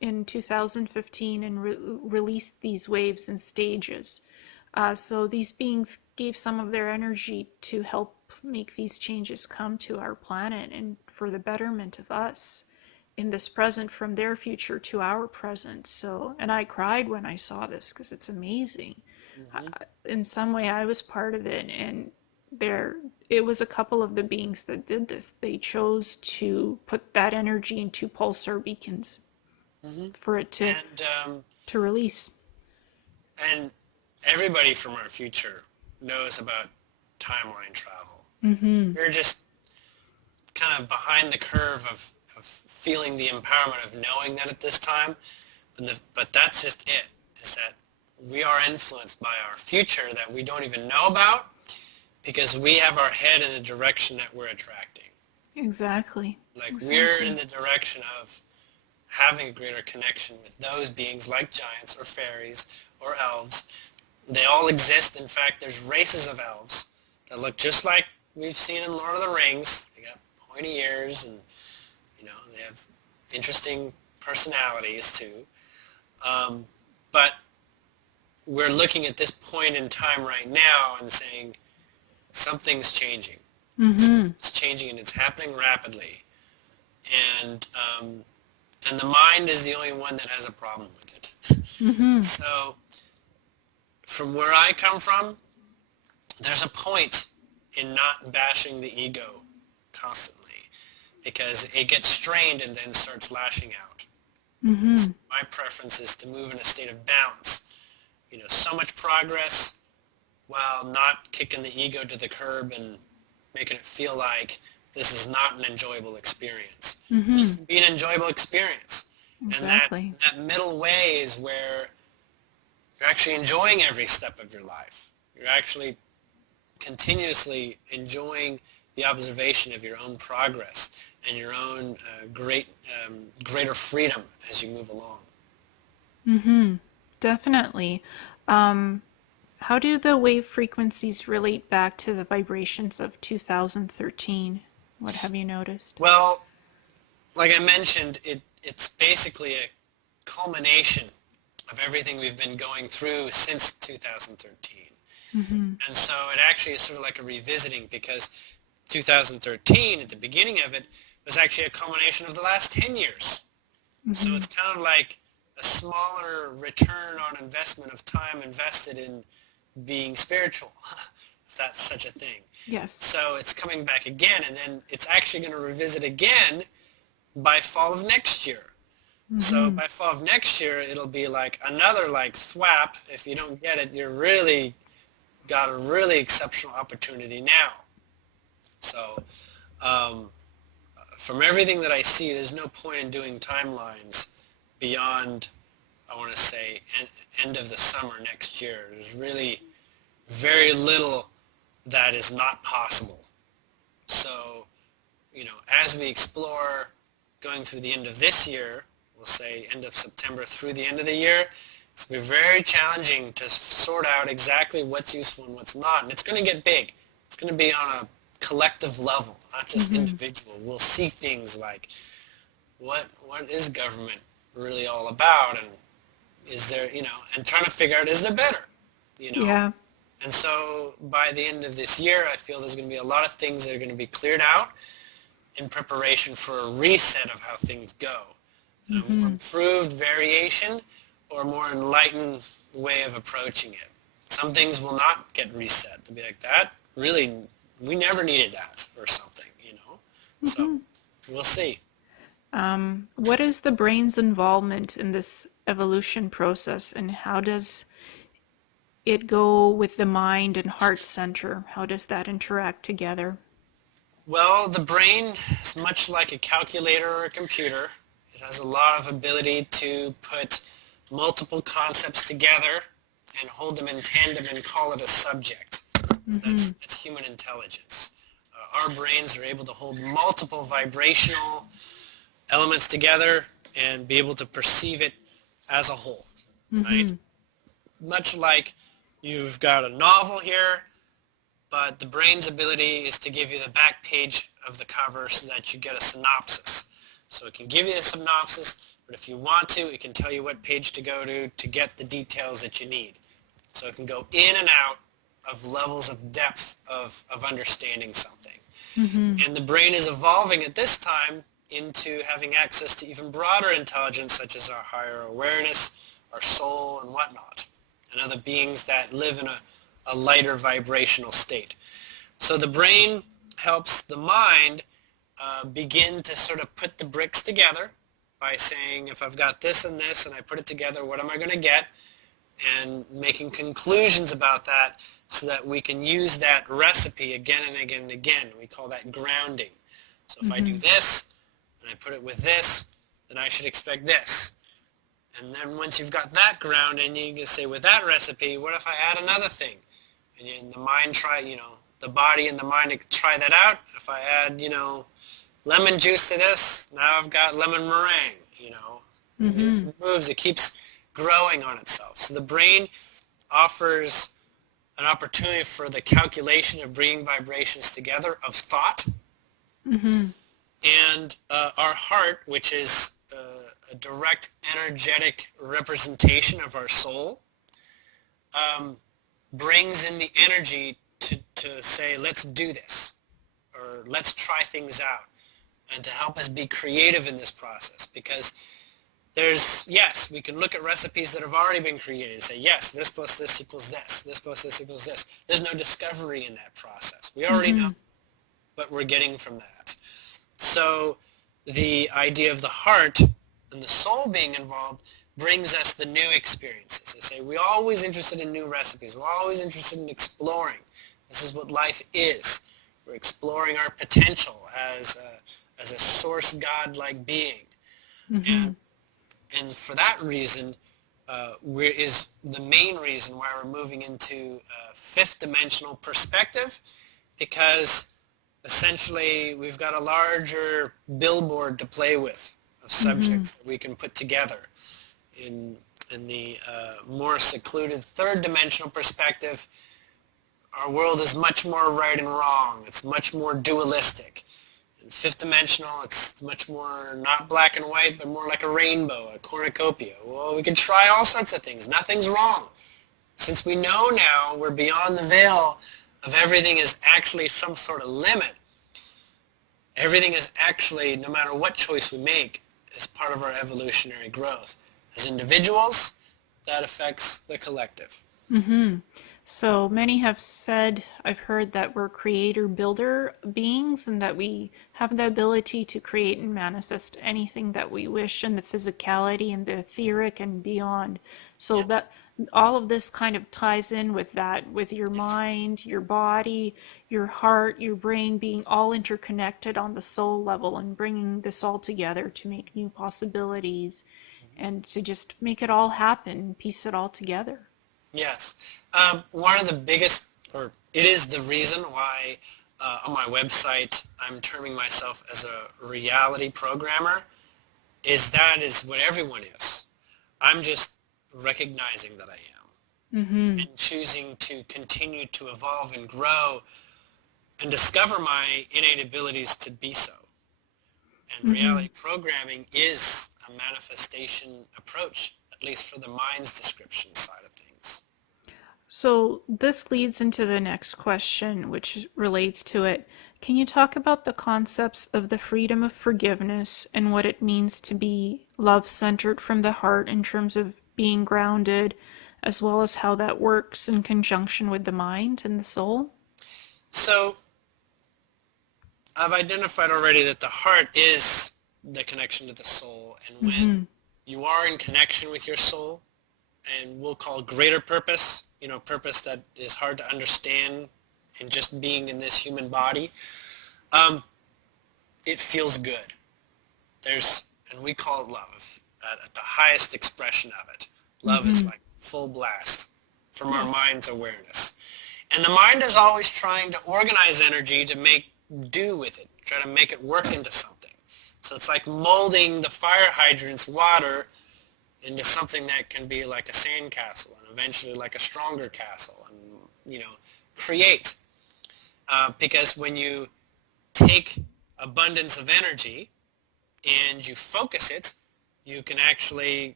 in 2015 and released these waves in stages. So these beings gave some of their energy to help make these changes come to our planet and for the betterment of us in this present, from their future to our present. So, and I cried when I saw this because it's amazing. In some way I was part of it, and it was a couple of the beings that did this. They chose to put that energy into pulsar beacons for it to release. And everybody from our future knows about timeline travel. You're just kind of behind the curve of feeling the empowerment of knowing that at this time, but that's just it, is that we are influenced by our future that we don't even know about because we have our head in the direction that we're attracting. Exactly. We're in the direction of having a greater connection with those beings like giants or fairies or elves. They all exist. In fact, there's races of elves that look just like we've seen in Lord of the Rings. They got pointy ears and, they have interesting personalities too. But we're looking at this point in time right now and saying something's changing. Something's changing, and it's happening rapidly. And the mind is the only one that has a problem with it. So from where I come from, there's a point in not bashing the ego constantly because it gets strained and then starts lashing out. So my preference is to move in a state of balance. So much progress while not kicking the ego to the curb and making it feel like this is not an enjoyable experience. It can be an enjoyable experience. Exactly. And that middle way is where you're actually enjoying every step of your life. You're actually continuously enjoying the observation of your own progress and your own greater freedom as you move along. Mm-hmm. Definitely. Um, how do the wave frequencies relate back to the vibrations of 2013? What have you noticed? Well, like I mentioned, it's basically a culmination of everything we've been going through since 2013. Mm-hmm. And so it actually is sort of like a revisiting, because 2013, at the beginning of it, was actually a culmination of the last 10 years. So Mm-hmm. it's kind of like a smaller return on investment of time invested in being spiritual, if that's such a thing. Yes. So it's coming back again, and then it's actually going to revisit again by fall of next year. So Mm-hmm. by fall of next year, it'll be like another like thwap. If you don't get it, you're really got a really exceptional opportunity now. So from everything that I see, there's no point in doing timelines beyond, I want to say, end of the summer next year. There's really very little that is not possible. So, as we explore going through the end of this year, we'll say end of September through the end of the year, it's going to be very challenging to sort out exactly what's useful and what's not. And it's going to get big. It's going to be on a collective level, not just Mm-hmm. individual. We'll see things like what is government really all about, and is there, and trying to figure out, is there better, you know? Yeah. And so by the end of this year, I feel there's going to be a lot of things that are going to be cleared out in preparation for a reset of how things go. And a more Mm-hmm. improved variation or a more enlightened way of approaching it. Some things will not get reset. They'll be like, that really, we never needed that, or something. So Mm-hmm. we'll see. What is the brain's involvement in this evolution process, and how does it go with the mind and heart center? How does that interact together? Well, the brain is much like a calculator or a computer. It has a lot of ability to put multiple concepts together and hold them in tandem and call it a subject. Mm-hmm. That's human intelligence. Our brains are able to hold multiple vibrational elements together and be able to perceive it as a whole, right? Mm-hmm. Much like you've got a novel here, but the brain's ability is to give you the back page of the cover so that you get a synopsis. So it can give you the synopsis, but if you want to, it can tell you what page to go to get the details that you need. So it can go in and out of levels of depth of understanding something. Mm-hmm. And the brain is evolving at this time into having access to even broader intelligence, such as our higher awareness, our soul, and whatnot, and other beings that live in a lighter vibrational state. So the brain helps the mind begin to sort of put the bricks together by saying, if I've got this and this and I put it together, what am I going to get? And making conclusions about that so that we can use that recipe again and again and again. We call that grounding. So if I do Mm-hmm. this and I put it with this, then I should expect this. And then once you've got that grounding, you can say, with that recipe, what if I add another thing? And the mind the body and the mind try that out. If I add, lemon juice to this, now I've got lemon meringue, Mm-hmm. It moves, it keeps growing on itself. So the brain offers an opportunity for the calculation of bringing vibrations together of thought. Mm-hmm. And our heart, which is a direct energetic representation of our soul, brings in the energy to say, let's do this, or let's try things out, and to help us be creative in this process. Because yes, we can look at recipes that have already been created and say, yes, this plus this equals this, this plus this equals this. There's no discovery in that process. We already Mm-hmm. know what we're getting from that. So the idea of the heart and the soul being involved brings us the new experiences. They say, we're always interested in new recipes. We're always interested in exploring. This is what life is. We're exploring our potential as a source God-like being. Mm-hmm. And for that reason, is the main reason why we're moving into fifth dimensional perspective, because essentially we've got a larger billboard to play with of Mm-hmm. subjects that we can put together in the more secluded third dimensional perspective. Our world is much more right and wrong. It's much more dualistic. In fifth dimensional, it's much more not black and white, but more like a rainbow, a cornucopia. Well, we can try all sorts of things. Nothing's wrong. Since we know now we're beyond the veil of everything is actually some sort of limit, everything is actually, no matter what choice we make, is part of our evolutionary growth. As individuals, that affects the collective. Mm-hmm. So many have said, I've heard that we're creator builder beings and that we have the ability to create and manifest anything that we wish in the physicality and the etheric and beyond. So Yeah. that all of this kind of ties in with that, with your Yes. mind, your body, your heart, your brain being all interconnected on the soul level and bringing this all together to make new possibilities and to just make it all happen, piece it all together. Yes. One of the biggest, or it is the reason why on my website I'm terming myself as a reality programmer, is that is what everyone is. I'm just recognizing that I am Mm-hmm. and choosing to continue to evolve and grow and discover my innate abilities to be so. And Mm-hmm. reality programming is a manifestation approach, at least for the mind's description side of things. So this leads into the next question, which relates to it. Can you talk about the concepts of the freedom of forgiveness and what it means to be love centered from the heart in terms of being grounded, as well as how that works in conjunction with the mind and the soul? So I've identified already that the heart is the connection to the soul, and when Mm-hmm. you are in connection with your soul, and we'll call greater purpose, purpose that is hard to understand in just being in this human body, um, it feels good. And we call it love, at the highest expression of it. Love is Mm-hmm. like full blast from our Yes. mind's awareness. And the mind is always trying to organize energy to make do with it, try to make it work into something. So it's like molding the fire hydrant's water into something that can be like a sandcastle and eventually like a stronger castle and, create. Because when you take abundance of energy and you focus it, you can actually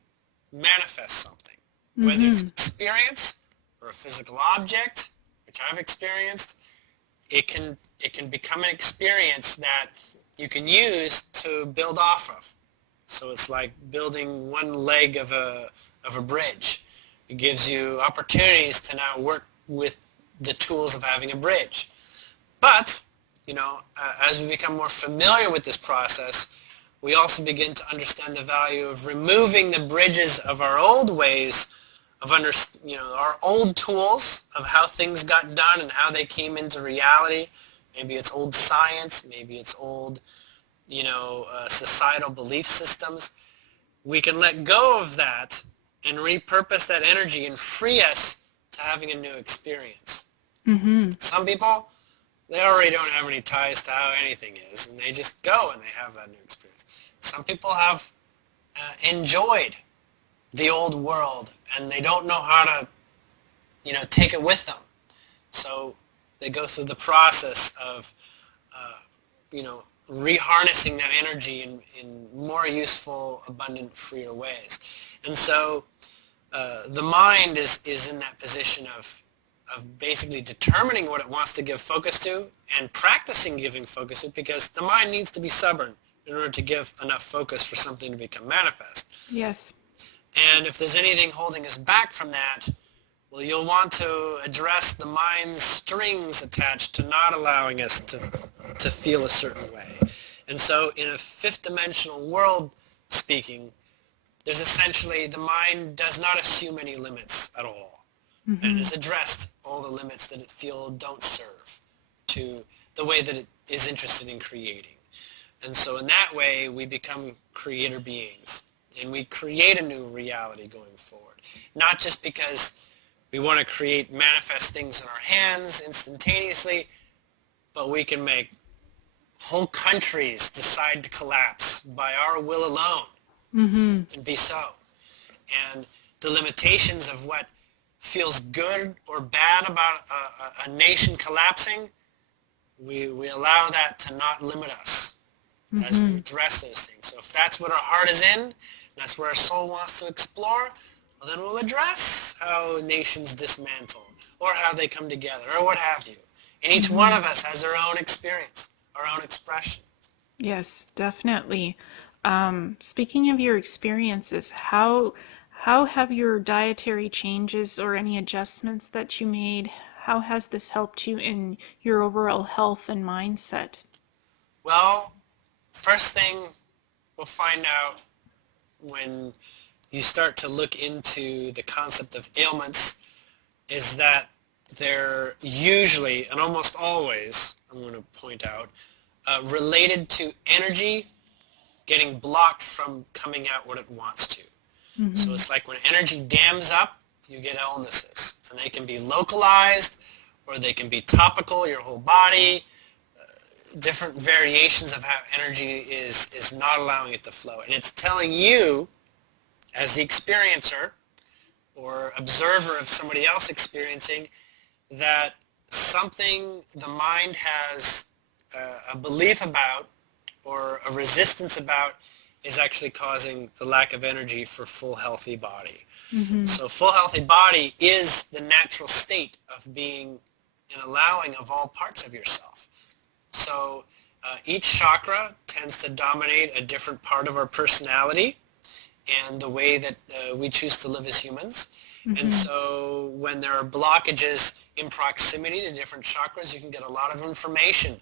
manifest something. Whether it's Mm-hmm. an experience or a physical object, which I've experienced, it can become an experience that you can use to build off of. So it's like building one leg of a bridge. It gives you opportunities to now work with the tools of having a bridge. But, as we become more familiar with this process, we also begin to understand the value of removing the bridges of our old ways of our old tools of how things got done and how they came into reality. Maybe it's old science, maybe it's old, societal belief systems. We can let go of that and repurpose that energy and free us to having a new experience. Mm-hmm. Some people, they already don't have any ties to how anything is, and they just go and they have that new experience. Some people have enjoyed the old world, and they don't know how to, take it with them. So they go through the process of, reharnessing that energy in more useful, abundant, freer ways. And so the mind is in that position of basically determining what it wants to give focus to and practicing giving focus to, because the mind needs to be stubborn in order to give enough focus for something to become manifest. Yes. And if there's anything holding us back from that, well, you'll want to address the mind's strings attached to not allowing us to feel a certain way. And so in a fifth dimensional world speaking, there's essentially, the mind does not assume any limits at all and Mm-hmm. has addressed all the limits that it feels don't serve to the way that it is interested in creating. And so in that way, we become creator beings and we create a new reality going forward. Not just because we want to manifest things in our hands instantaneously, but we can make whole countries decide to collapse by our will alone Mm-hmm. and be so. And the limitations of what feels good or bad about a nation collapsing, we allow that to not limit us as we Mm-hmm. address those things. So if that's what our heart is in, that's where our soul wants to explore, well, then we'll address how nations dismantle or how they come together or what have you. And each one Mm-hmm. of us has their own experience, our own expression. Yes, definitely. Speaking of your experiences, how have your dietary changes or any adjustments that you made, how has this helped you in your overall health and mindset? Well, first thing we'll find out when you start to look into the concept of ailments is that they're usually, and almost always, I'm going to point out, related to energy getting blocked from coming out what it wants to. So Mm-hmm. it's like when energy dams up, you get illnesses. And they can be localized, or they can be topical, your whole body, different variations of how energy is not allowing it to flow. And it's telling you, as the experiencer, or observer of somebody else experiencing, that something the mind has a belief about or a resistance about is actually causing the lack of energy for full healthy body. Mm-hmm. So full healthy body is the natural state of being an allowing of all parts of yourself. So each chakra tends to dominate a different part of our personality and the way that we choose to live as humans. And Mm-hmm. so when there are blockages in proximity to different chakras, you can get a lot of information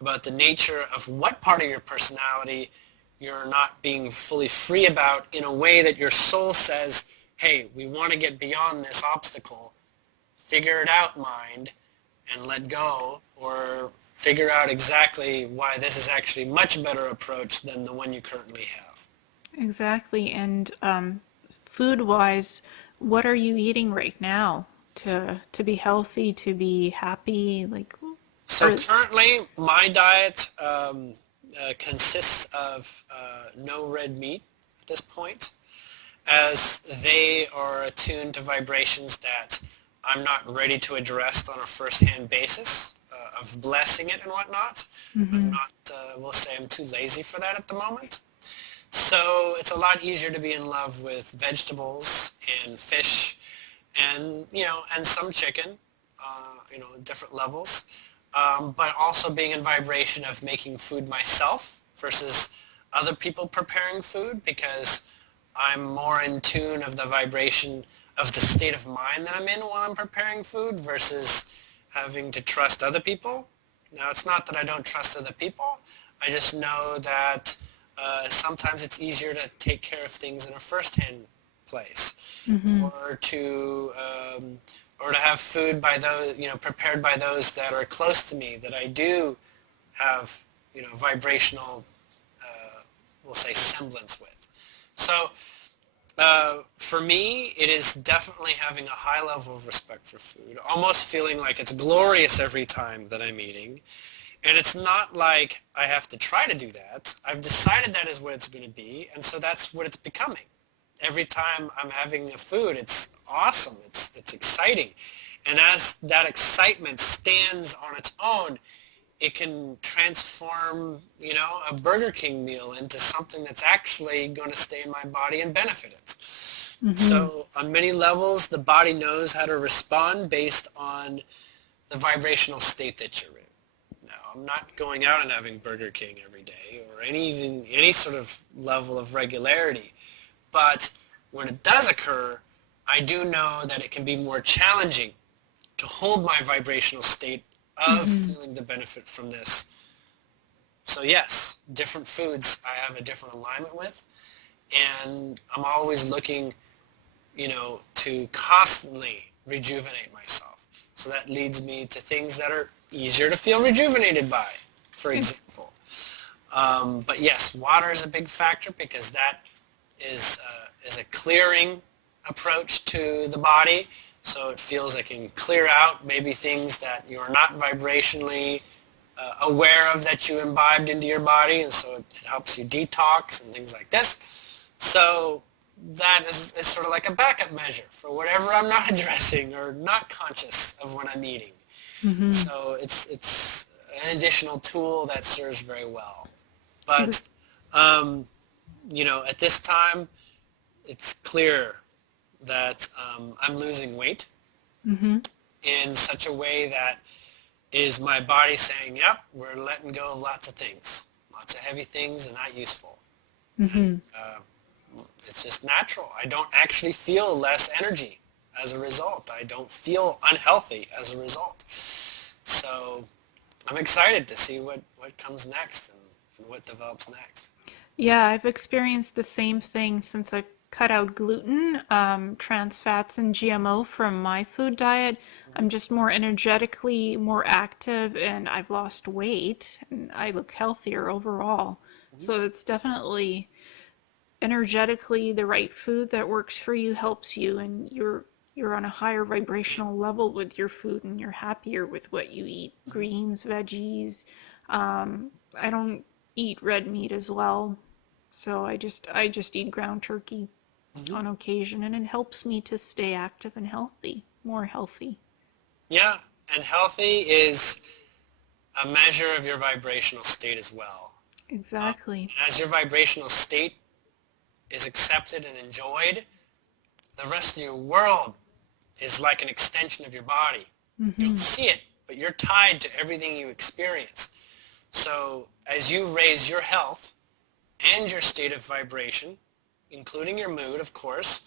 about the nature of what part of your personality you're not being fully free about in a way that your soul says, hey, we want to get beyond this obstacle. Figure it out, mind, and let go, or figure out exactly why this is actually a much better approach than the one you currently have. Exactly. And food-wise, what are you eating right now to be healthy, to be happy? Like, So or currently, my diet consists of no red meat at this point, as they are attuned to vibrations that I'm not ready to address on a first-hand basis of blessing it and whatnot. I'm mm-hmm. not, we'll say I'm too lazy for that at the moment. So it's a lot easier to be in love with vegetables and fish and, and some chicken, different levels. But also being in vibration of making food myself versus other people preparing food, because I'm more in tune of the vibration of the state of mind that I'm in while I'm preparing food versus having to trust other people. Now, it's not that I don't trust other people. I just know that sometimes it's easier to take care of things in a first-hand place, Mm-hmm. or to have food by those, prepared by those that are close to me, that I do have, vibrational, we'll say, semblance with. So for me, it is definitely having a high level of respect for food, almost feeling like it's glorious every time that I'm eating. And it's not like I have to try to do that. I've decided that is what it's going to be, and so that's what it's becoming. Every time I'm having a food, it's awesome. It's exciting. And as that excitement stands on its own, it can transform, a Burger King meal into something that's actually going to stay in my body and benefit it. Mm-hmm. So on many levels, the body knows how to respond based on the vibrational state that you're in. Now, I'm not going out and having Burger King every day or any sort of level of regularity. But when it does occur, I do know that it can be more challenging to hold my vibrational state of Mm-hmm. feeling the benefit from this. So yes, different foods I have a different alignment with, and I'm always looking, to constantly rejuvenate myself. So that leads me to things that are easier to feel rejuvenated by, for Ex- example. But yes, water is a big factor, because that is a clearing approach to the body. So it feels like it can clear out maybe things that you're not vibrationally aware of that you imbibed into your body, and so it helps you detox and things like this. So that is sort of like a backup measure for whatever I'm not addressing or not conscious of when I'm eating. Mm-hmm. So it's an additional tool that serves very well. But, Ex- at this time, it's clear that I'm losing weight mm-hmm. in such a way that is my body saying, yep, we're letting go of lots of things. Lots of heavy things and not useful. Mm-hmm. It's just natural. I don't actually feel less energy as a result. I don't feel unhealthy as a result. So I'm excited to see what comes next and what develops next. Yeah, I've experienced the same thing since I've cut out gluten, trans fats, and GMO from my food diet. I'm just more energetically more active and I've lost weight and I look healthier overall. Mhm. So it's definitely energetically the right food that works for you helps you and you're on a higher vibrational level with your food and you're happier with what you eat. Greens, veggies. I don't eat red meat as well. So I just eat ground turkey Mhm. on occasion and it helps me to stay active and healthy, more healthy. Yeah, and healthy is a measure of your vibrational state as well. Exactly. And as your vibrational state is accepted and enjoyed, the rest of your world is like an extension of your body. You don't Mhm. see it, but you're tied to everything you experience. So as you raise your health and your state of vibration, including your mood, of course,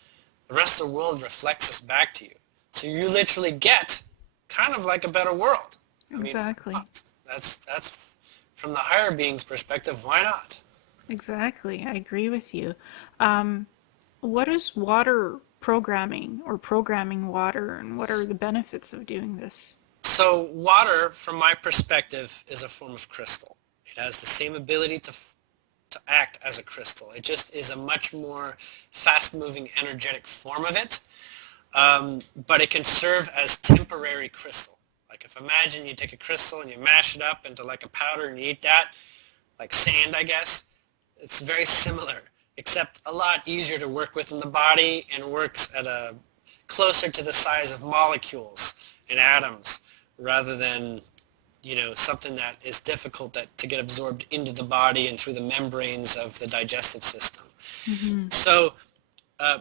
the rest of the world reflects this back to you. So you literally get kind of like a better world. I mean, why Exactly. not? That's from the higher being's perspective, why not? Exactly. I agree with you. Um, what is water programming or programming water, and what are the benefits of doing this? So water, from my perspective, is a form of crystal. It has the same ability to act as a crystal. It just is a much more fast-moving, energetic form of it. But it can serve as temporary crystal. Like if imagine you take a crystal and you mash it up into like a powder and you eat that, like sand, I guess. It's very similar, except a lot easier to work with in the body and works at a closer to the size of molecules and atoms rather than something that is difficult to get absorbed into the body and through the membranes of the digestive system. Mm-hmm. So uh,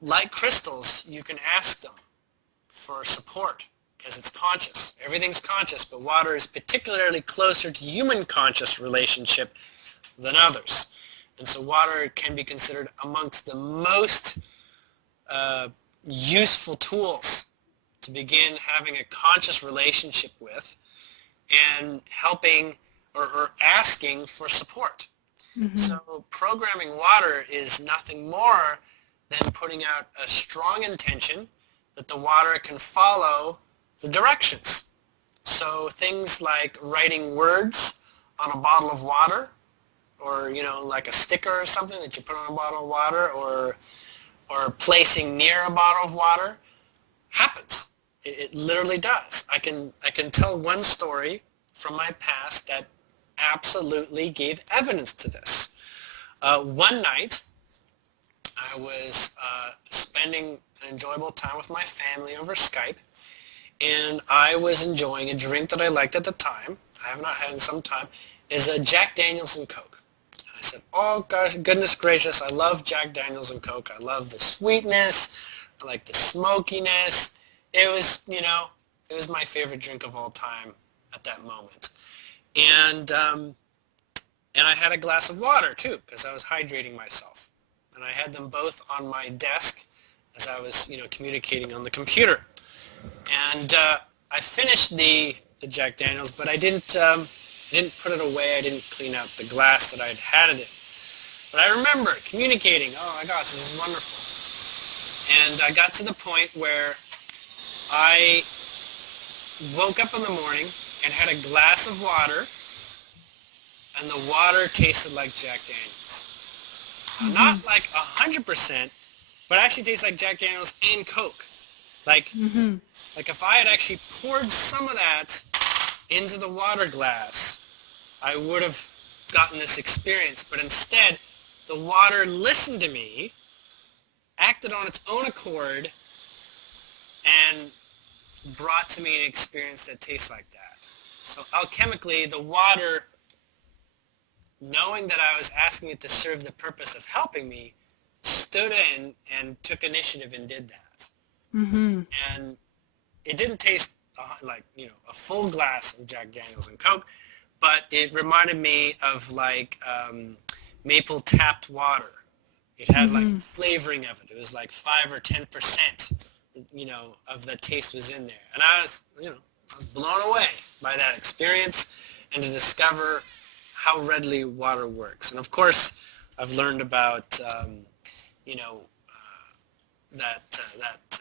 like crystals, you can ask them for support because it's conscious. Everything's conscious, but water is particularly closer to human conscious relationship than others. And so water can be considered amongst the most uh, useful tools to begin having a conscious relationship with and helping or asking for support. Mm-hmm. So programming water is nothing more than putting out a strong intention that the water can follow the directions. So things like writing words on a bottle of water or like a sticker or something that you put on a bottle of water or placing near a bottle of water happens. It literally does. I can tell one story from my past that absolutely gave evidence to this. One night, I was spending an enjoyable time with my family over Skype, and I was enjoying a drink that I liked at the time. I have not had in some time. Is a Jack Daniels and Coke. And I said, "Oh gosh, goodness gracious! I love Jack Daniels and Coke. I love the sweetness. I like the smokiness. It was, it was my favorite drink of all time at that moment." And I had a glass of water too, because I was hydrating myself. And I had them both on my desk as I was, communicating on the computer. And I finished the Jack Daniels, but I didn't put it away. I didn't clean out the glass that I'd had it in. But I remember communicating, oh my gosh, this is wonderful. And I got to the point where I woke up in the morning and had a glass of water, and the water tasted like Jack Daniels. Mm-hmm. Not like 100%, but actually tastes like Jack Daniels and Coke. Like, Mm-hmm. like if I had actually poured some of that into the water glass, I would have gotten this experience. But instead, the water listened to me, acted on its own accord, and brought to me an experience that tastes like that. So alchemically, the water, knowing that I was asking it to serve the purpose of helping me, stood in and took initiative and did that. Mm-hmm. And it didn't taste like, a full glass of Jack Daniels and Coke, but it reminded me of like maple tapped water. It had like Mm-hmm. flavoring of it. It was like 5 or 10%, of the taste was in there. And I was blown away by that experience and to discover how readily water works. And of course, I've learned about, that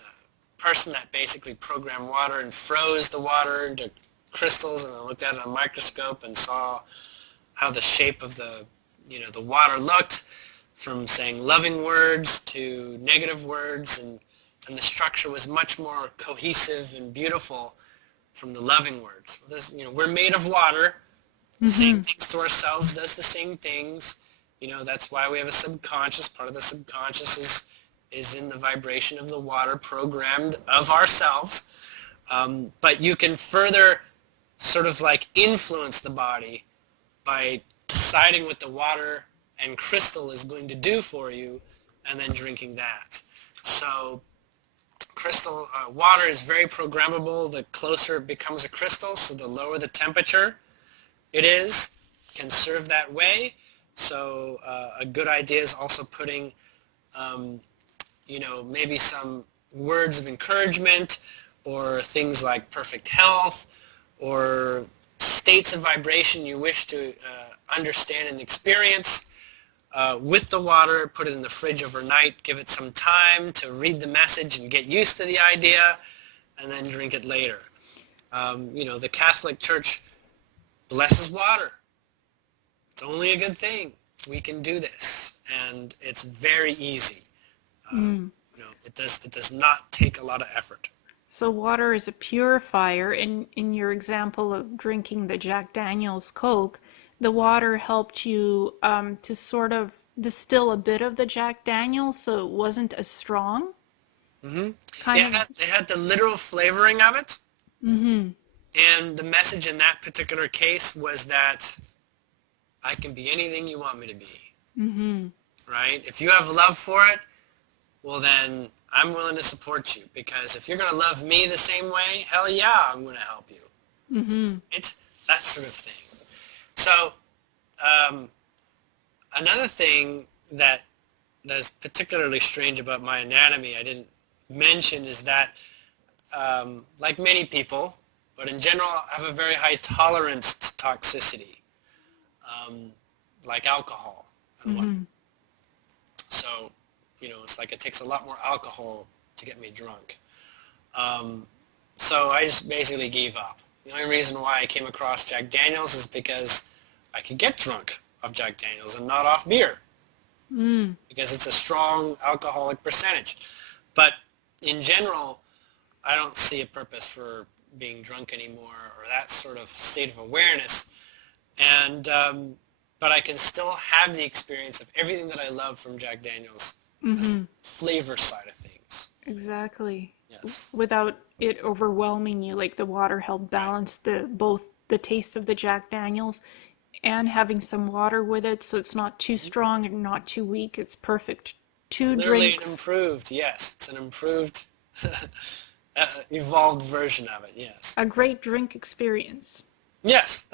person that basically programmed water and froze the water into crystals, and I looked at it on a microscope and saw how the shape of the water looked, from saying loving words to negative words, and the structure was much more cohesive and beautiful from the loving words. We're made of water, saying things to ourselves does the same things. That's why we have a subconscious. Part of the subconscious is in the vibration of the water programmed of ourselves. But you can further sort of like influence the body by deciding what the water and crystal is going to do for you and then drinking that. So crystal water is very programmable. The closer it becomes a crystal, so the lower the temperature it is, can serve that way. So a good idea is also putting maybe some words of encouragement or things like perfect health or states of vibration you wish to understand and experience with the water. Put it in the fridge overnight, give it some time to read the message and get used to the idea, and then drink it later. The Catholic Church blesses water. It's only a good thing. We can do this, and it's very easy. It does not take a lot of effort. So water is a purifier. In your example of drinking the Jack Daniels Coke, the water helped you to sort of distill a bit of the Jack Daniels so it wasn't as strong, kind of. It had the literal flavoring of it, Mm-hmm. and the message in that particular case was that I can be anything you want me to be. Mm-hmm. Right? If you have love for it, well then I'm willing to support you, because if you're going to love me the same way, hell yeah, I'm going to help you. Mm-hmm. It's that sort of thing. So another thing that is particularly strange about my anatomy I didn't mention is that, like many people, but in general, I have a very high tolerance to toxicity, like alcohol and whatnot. Mm-hmm. So, it's like it takes a lot more alcohol to get me drunk. So I just basically gave up. The only reason why I came across Jack Daniels is because I could get drunk off Jack Daniels and not off beer, Mm. because it's a strong alcoholic percentage. But in general, I don't see a purpose for being drunk anymore, or that sort of state of awareness. And but I can still have the experience of everything that I love from Jack Daniels as a Mm-hmm. flavor side of things. Exactly. Yes. Without it overwhelming you, like the water helped Right. balance the both the taste of the Jack Daniels and having some water with it, so it's not too strong and not too weak. It's perfect. Two Literally an drinks, improved, yes. It's an improved, evolved version of it, yes. a great drink experience. Yes.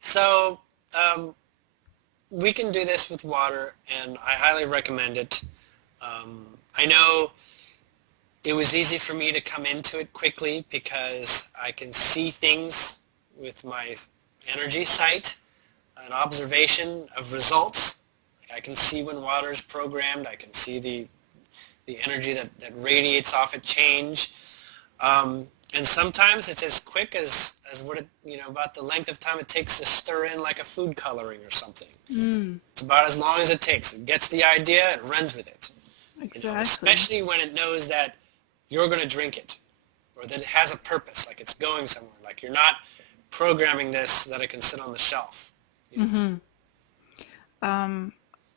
So we can do this with water, and I highly recommend it. I know it was easy for me to come into it quickly because I can see things with my energy sight, an observation of results. I can see when water is programmed. I can see the energy that radiates off it change. And sometimes it's as quick as what it, about the length of time it takes to stir in like a food coloring or something. Mm, It's about as long as it takes. It gets the idea, it runs with it. exactly. Especially when it knows that you're going to drink it, or that it has a purpose, like it's going somewhere. Like you're not programming this so that it can sit on the shelf. You know? Mm-hmm.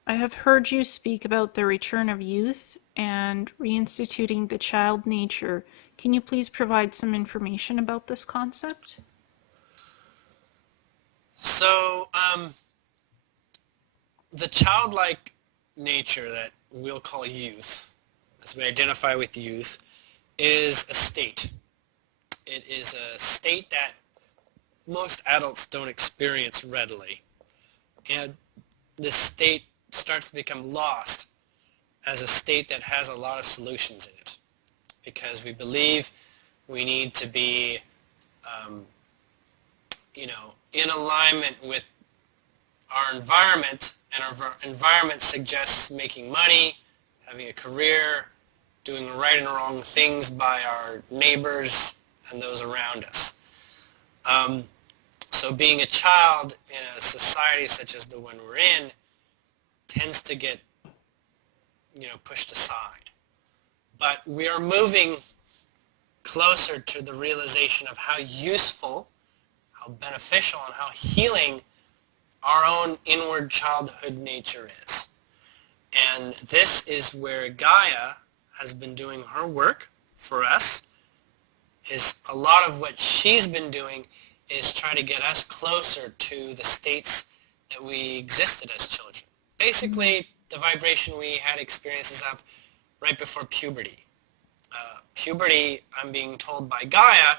I have heard you speak about the return of youth and reinstituting the child nature. Can you please provide some information about this concept? So the childlike nature that we'll call youth, as we identify with youth, is a state. It is a state that most adults don't experience readily. And this state starts to become lost as a state that has a lot of solutions in it. Because we believe we need to be, in alignment with our environment, and our environment suggests making money, having a career, doing right and wrong things by our neighbors and those around us. So being a child in a society such as the one we're in tends to get, pushed aside. But we are moving closer to the realization of how useful, how beneficial, and how healing our own inward childhood nature is. And this is where Gaia has been doing her work for us. Is a lot of what she's been doing is try to get us closer to the states that we existed as children. Basically, the vibration we had experiences of right before puberty. Puberty, I'm being told by Gaia,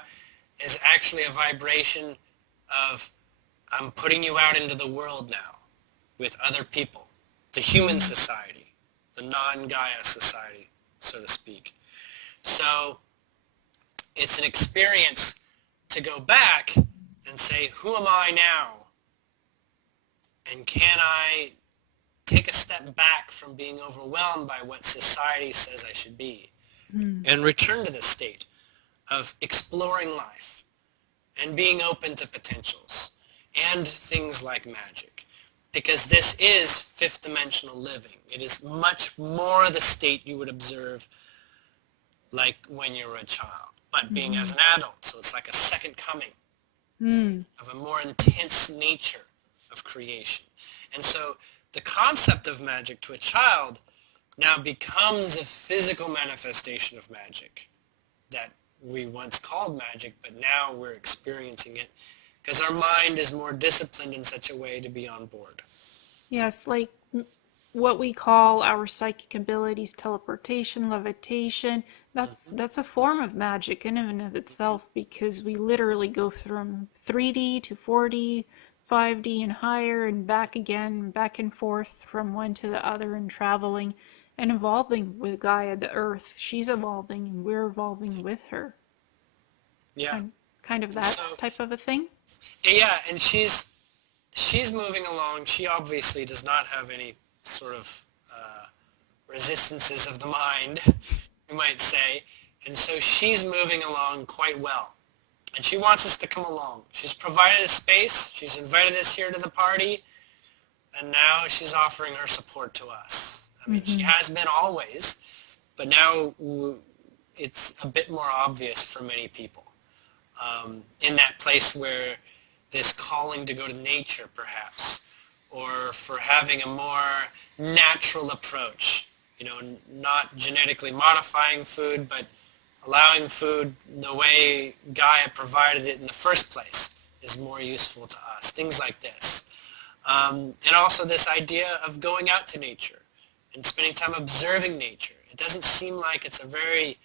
is actually a vibration of, I'm putting you out into the world now with other people, the human society, the non-Gaia society, so to speak. So it's an experience to go back and say, who am I now? And can I take a step back from being overwhelmed by what society says I should be and return to this state of exploring life and being open to potentials and things like magic? Because this is fifth dimensional living. It is much more the state you would observe like when you were a child, but being as an adult. So it's like a second coming of a more intense nature of creation. And so the concept of magic to a child now becomes a physical manifestation of magic that we once called magic, but now we're experiencing it because our mind is more disciplined in such a way to be on board. Yes, like what we call our psychic abilities, teleportation, levitation. That's a form of magic in and of itself because we literally go from 3D to 4D, 5D and higher and back again, back and forth from one to the other and traveling and evolving with Gaia, the Earth. She's evolving and we're evolving with her. Yeah. Kind of that So type of a thing. yeah, and she's moving along. She obviously does not have any sort of resistances of the mind, you might say, and so she's moving along quite well. And she wants us to come along. She's provided a space. She's invited us here to the party, and now she's offering her support to us. I mean, she has been always, but now it's a bit more obvious for many people. In that place where this calling to go to nature, perhaps, or for having a more natural approach, not genetically modifying food, but allowing food the way Gaia provided it in the first place is more useful to us. Things like this. And also this idea of going out to nature and spending time observing nature. It doesn't seem like it's a very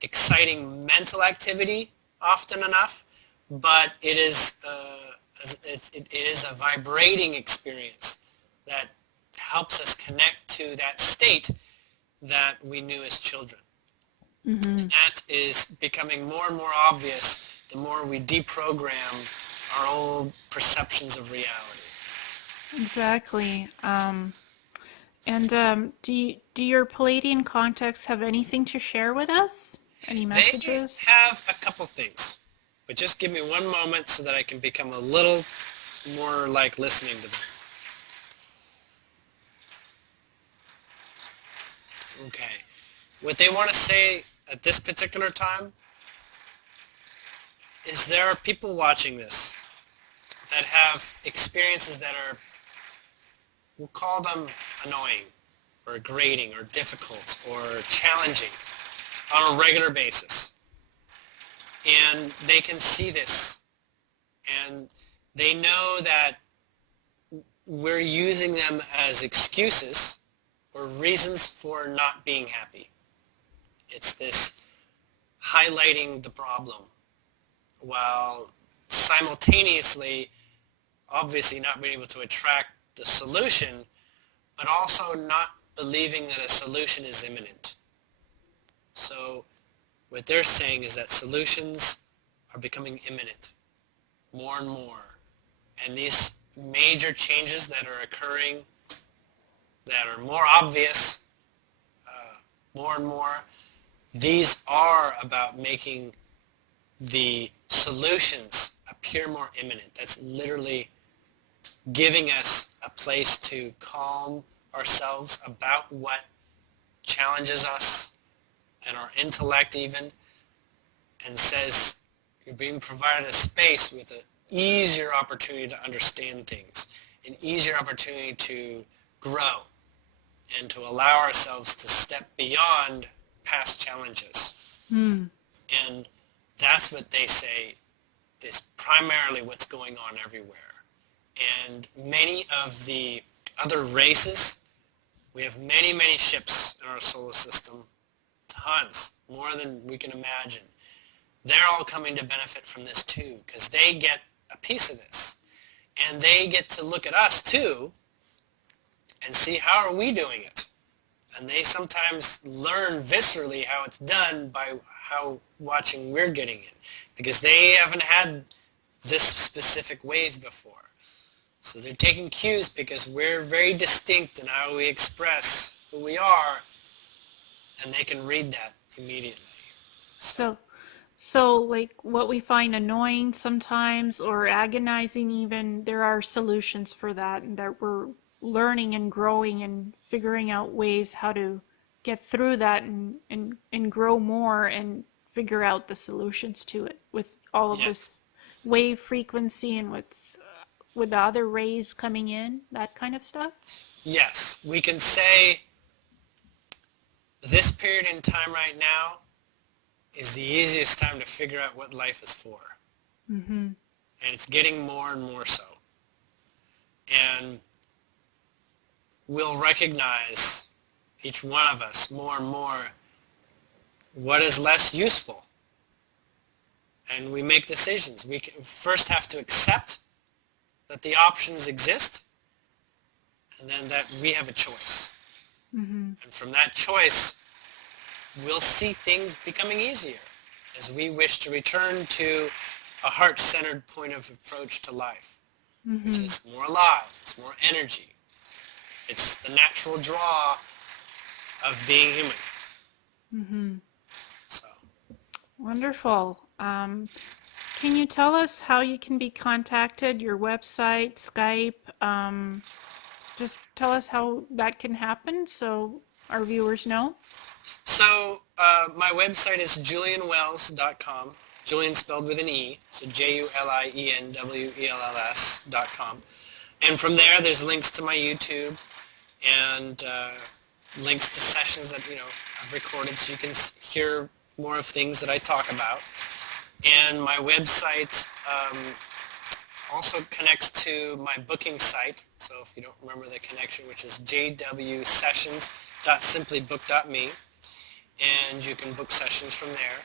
exciting mental activity often enough, but it is a vibrating experience that helps us connect to that state that we knew as children. And that is becoming more and more obvious the more we deprogram our old perceptions of reality. Exactly. Do your Pleiadian contacts have anything to share with us? Any They messages? have a couple things, but just give me one moment so that I can become a little more like listening to them. Okay. What they want to say at this particular time is there are people watching this that have experiences that are, we'll call them annoying or grating or difficult or challenging on a regular basis. And they can see this, and they know that we're using them as excuses or reasons for not being happy. It's this highlighting the problem while simultaneously obviously not being able to attract the solution, but also not believing that a solution is imminent. So what they're saying is that solutions are becoming imminent more and more. And these major changes that are occurring that are more obvious more and more, these are about making the solutions appear more imminent. That's literally giving us a place to calm ourselves about what challenges us and our intellect even, and says you're being provided a space with an easier opportunity to understand things, an easier opportunity to grow, and to allow ourselves to step beyond past challenges. And that's what they say is primarily what's going on everywhere. And many of the other races, we have many, many ships in our solar system, tons, more than we can imagine. They're all coming to benefit from this too, because they get a piece of this. And they get to look at us too and see how are we doing it. And they sometimes learn viscerally how it's done by how watching we're getting it, because they haven't had this specific wave before. So they're taking cues because we're very distinct in how we express who we are, and they can read that immediately. So like what we find annoying sometimes or agonizing even, there are solutions for that, and that we're learning and growing and figuring out ways how to get through that and grow more and figure out the solutions to it with all of this wave frequency and what's with the other rays coming in, that kind of stuff? Yes, we can say this period in time right now is the easiest time to figure out what life is for. And it's getting more and more so. And we'll recognize, each one of us, more and more, what is less useful. And we make decisions. We first have to accept that the options exist, and then that we have a choice. And from that choice, we'll see things becoming easier as we wish to return to a heart-centered point of approach to life, which is more alive, it's more energy. It's the natural draw of being human. So. Wonderful. Can you tell us how you can be contacted, your website, Skype? Just tell us how that can happen so our viewers know. So my website is julienwells.com. Julien spelled with an E, so JulienWells.com. And from there, there's links to my YouTube and links to sessions that I've recorded, so you can hear more of things that I talk about. And my website also connects to my booking site. So if you don't remember the connection, which is jwsessions.simplybook.me, and you can book sessions from there.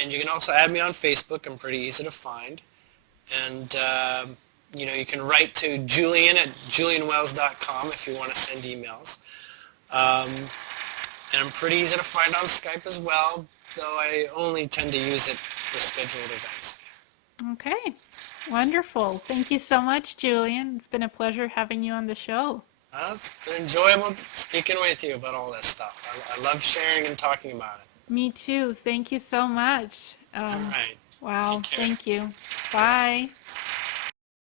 And you can also add me on Facebook. I'm pretty easy to find. And you can write to Julien at julienwells.com if you want to send emails. And I'm pretty easy to find on Skype as well, though I only tend to use it for scheduled events. Okay, wonderful. Thank you so much, Julien. It's been a pleasure having you on the show. It's been enjoyable speaking with you about all this stuff. I love sharing and talking about it. Me too. Thank you so much. All right. Wow, thank you. Bye.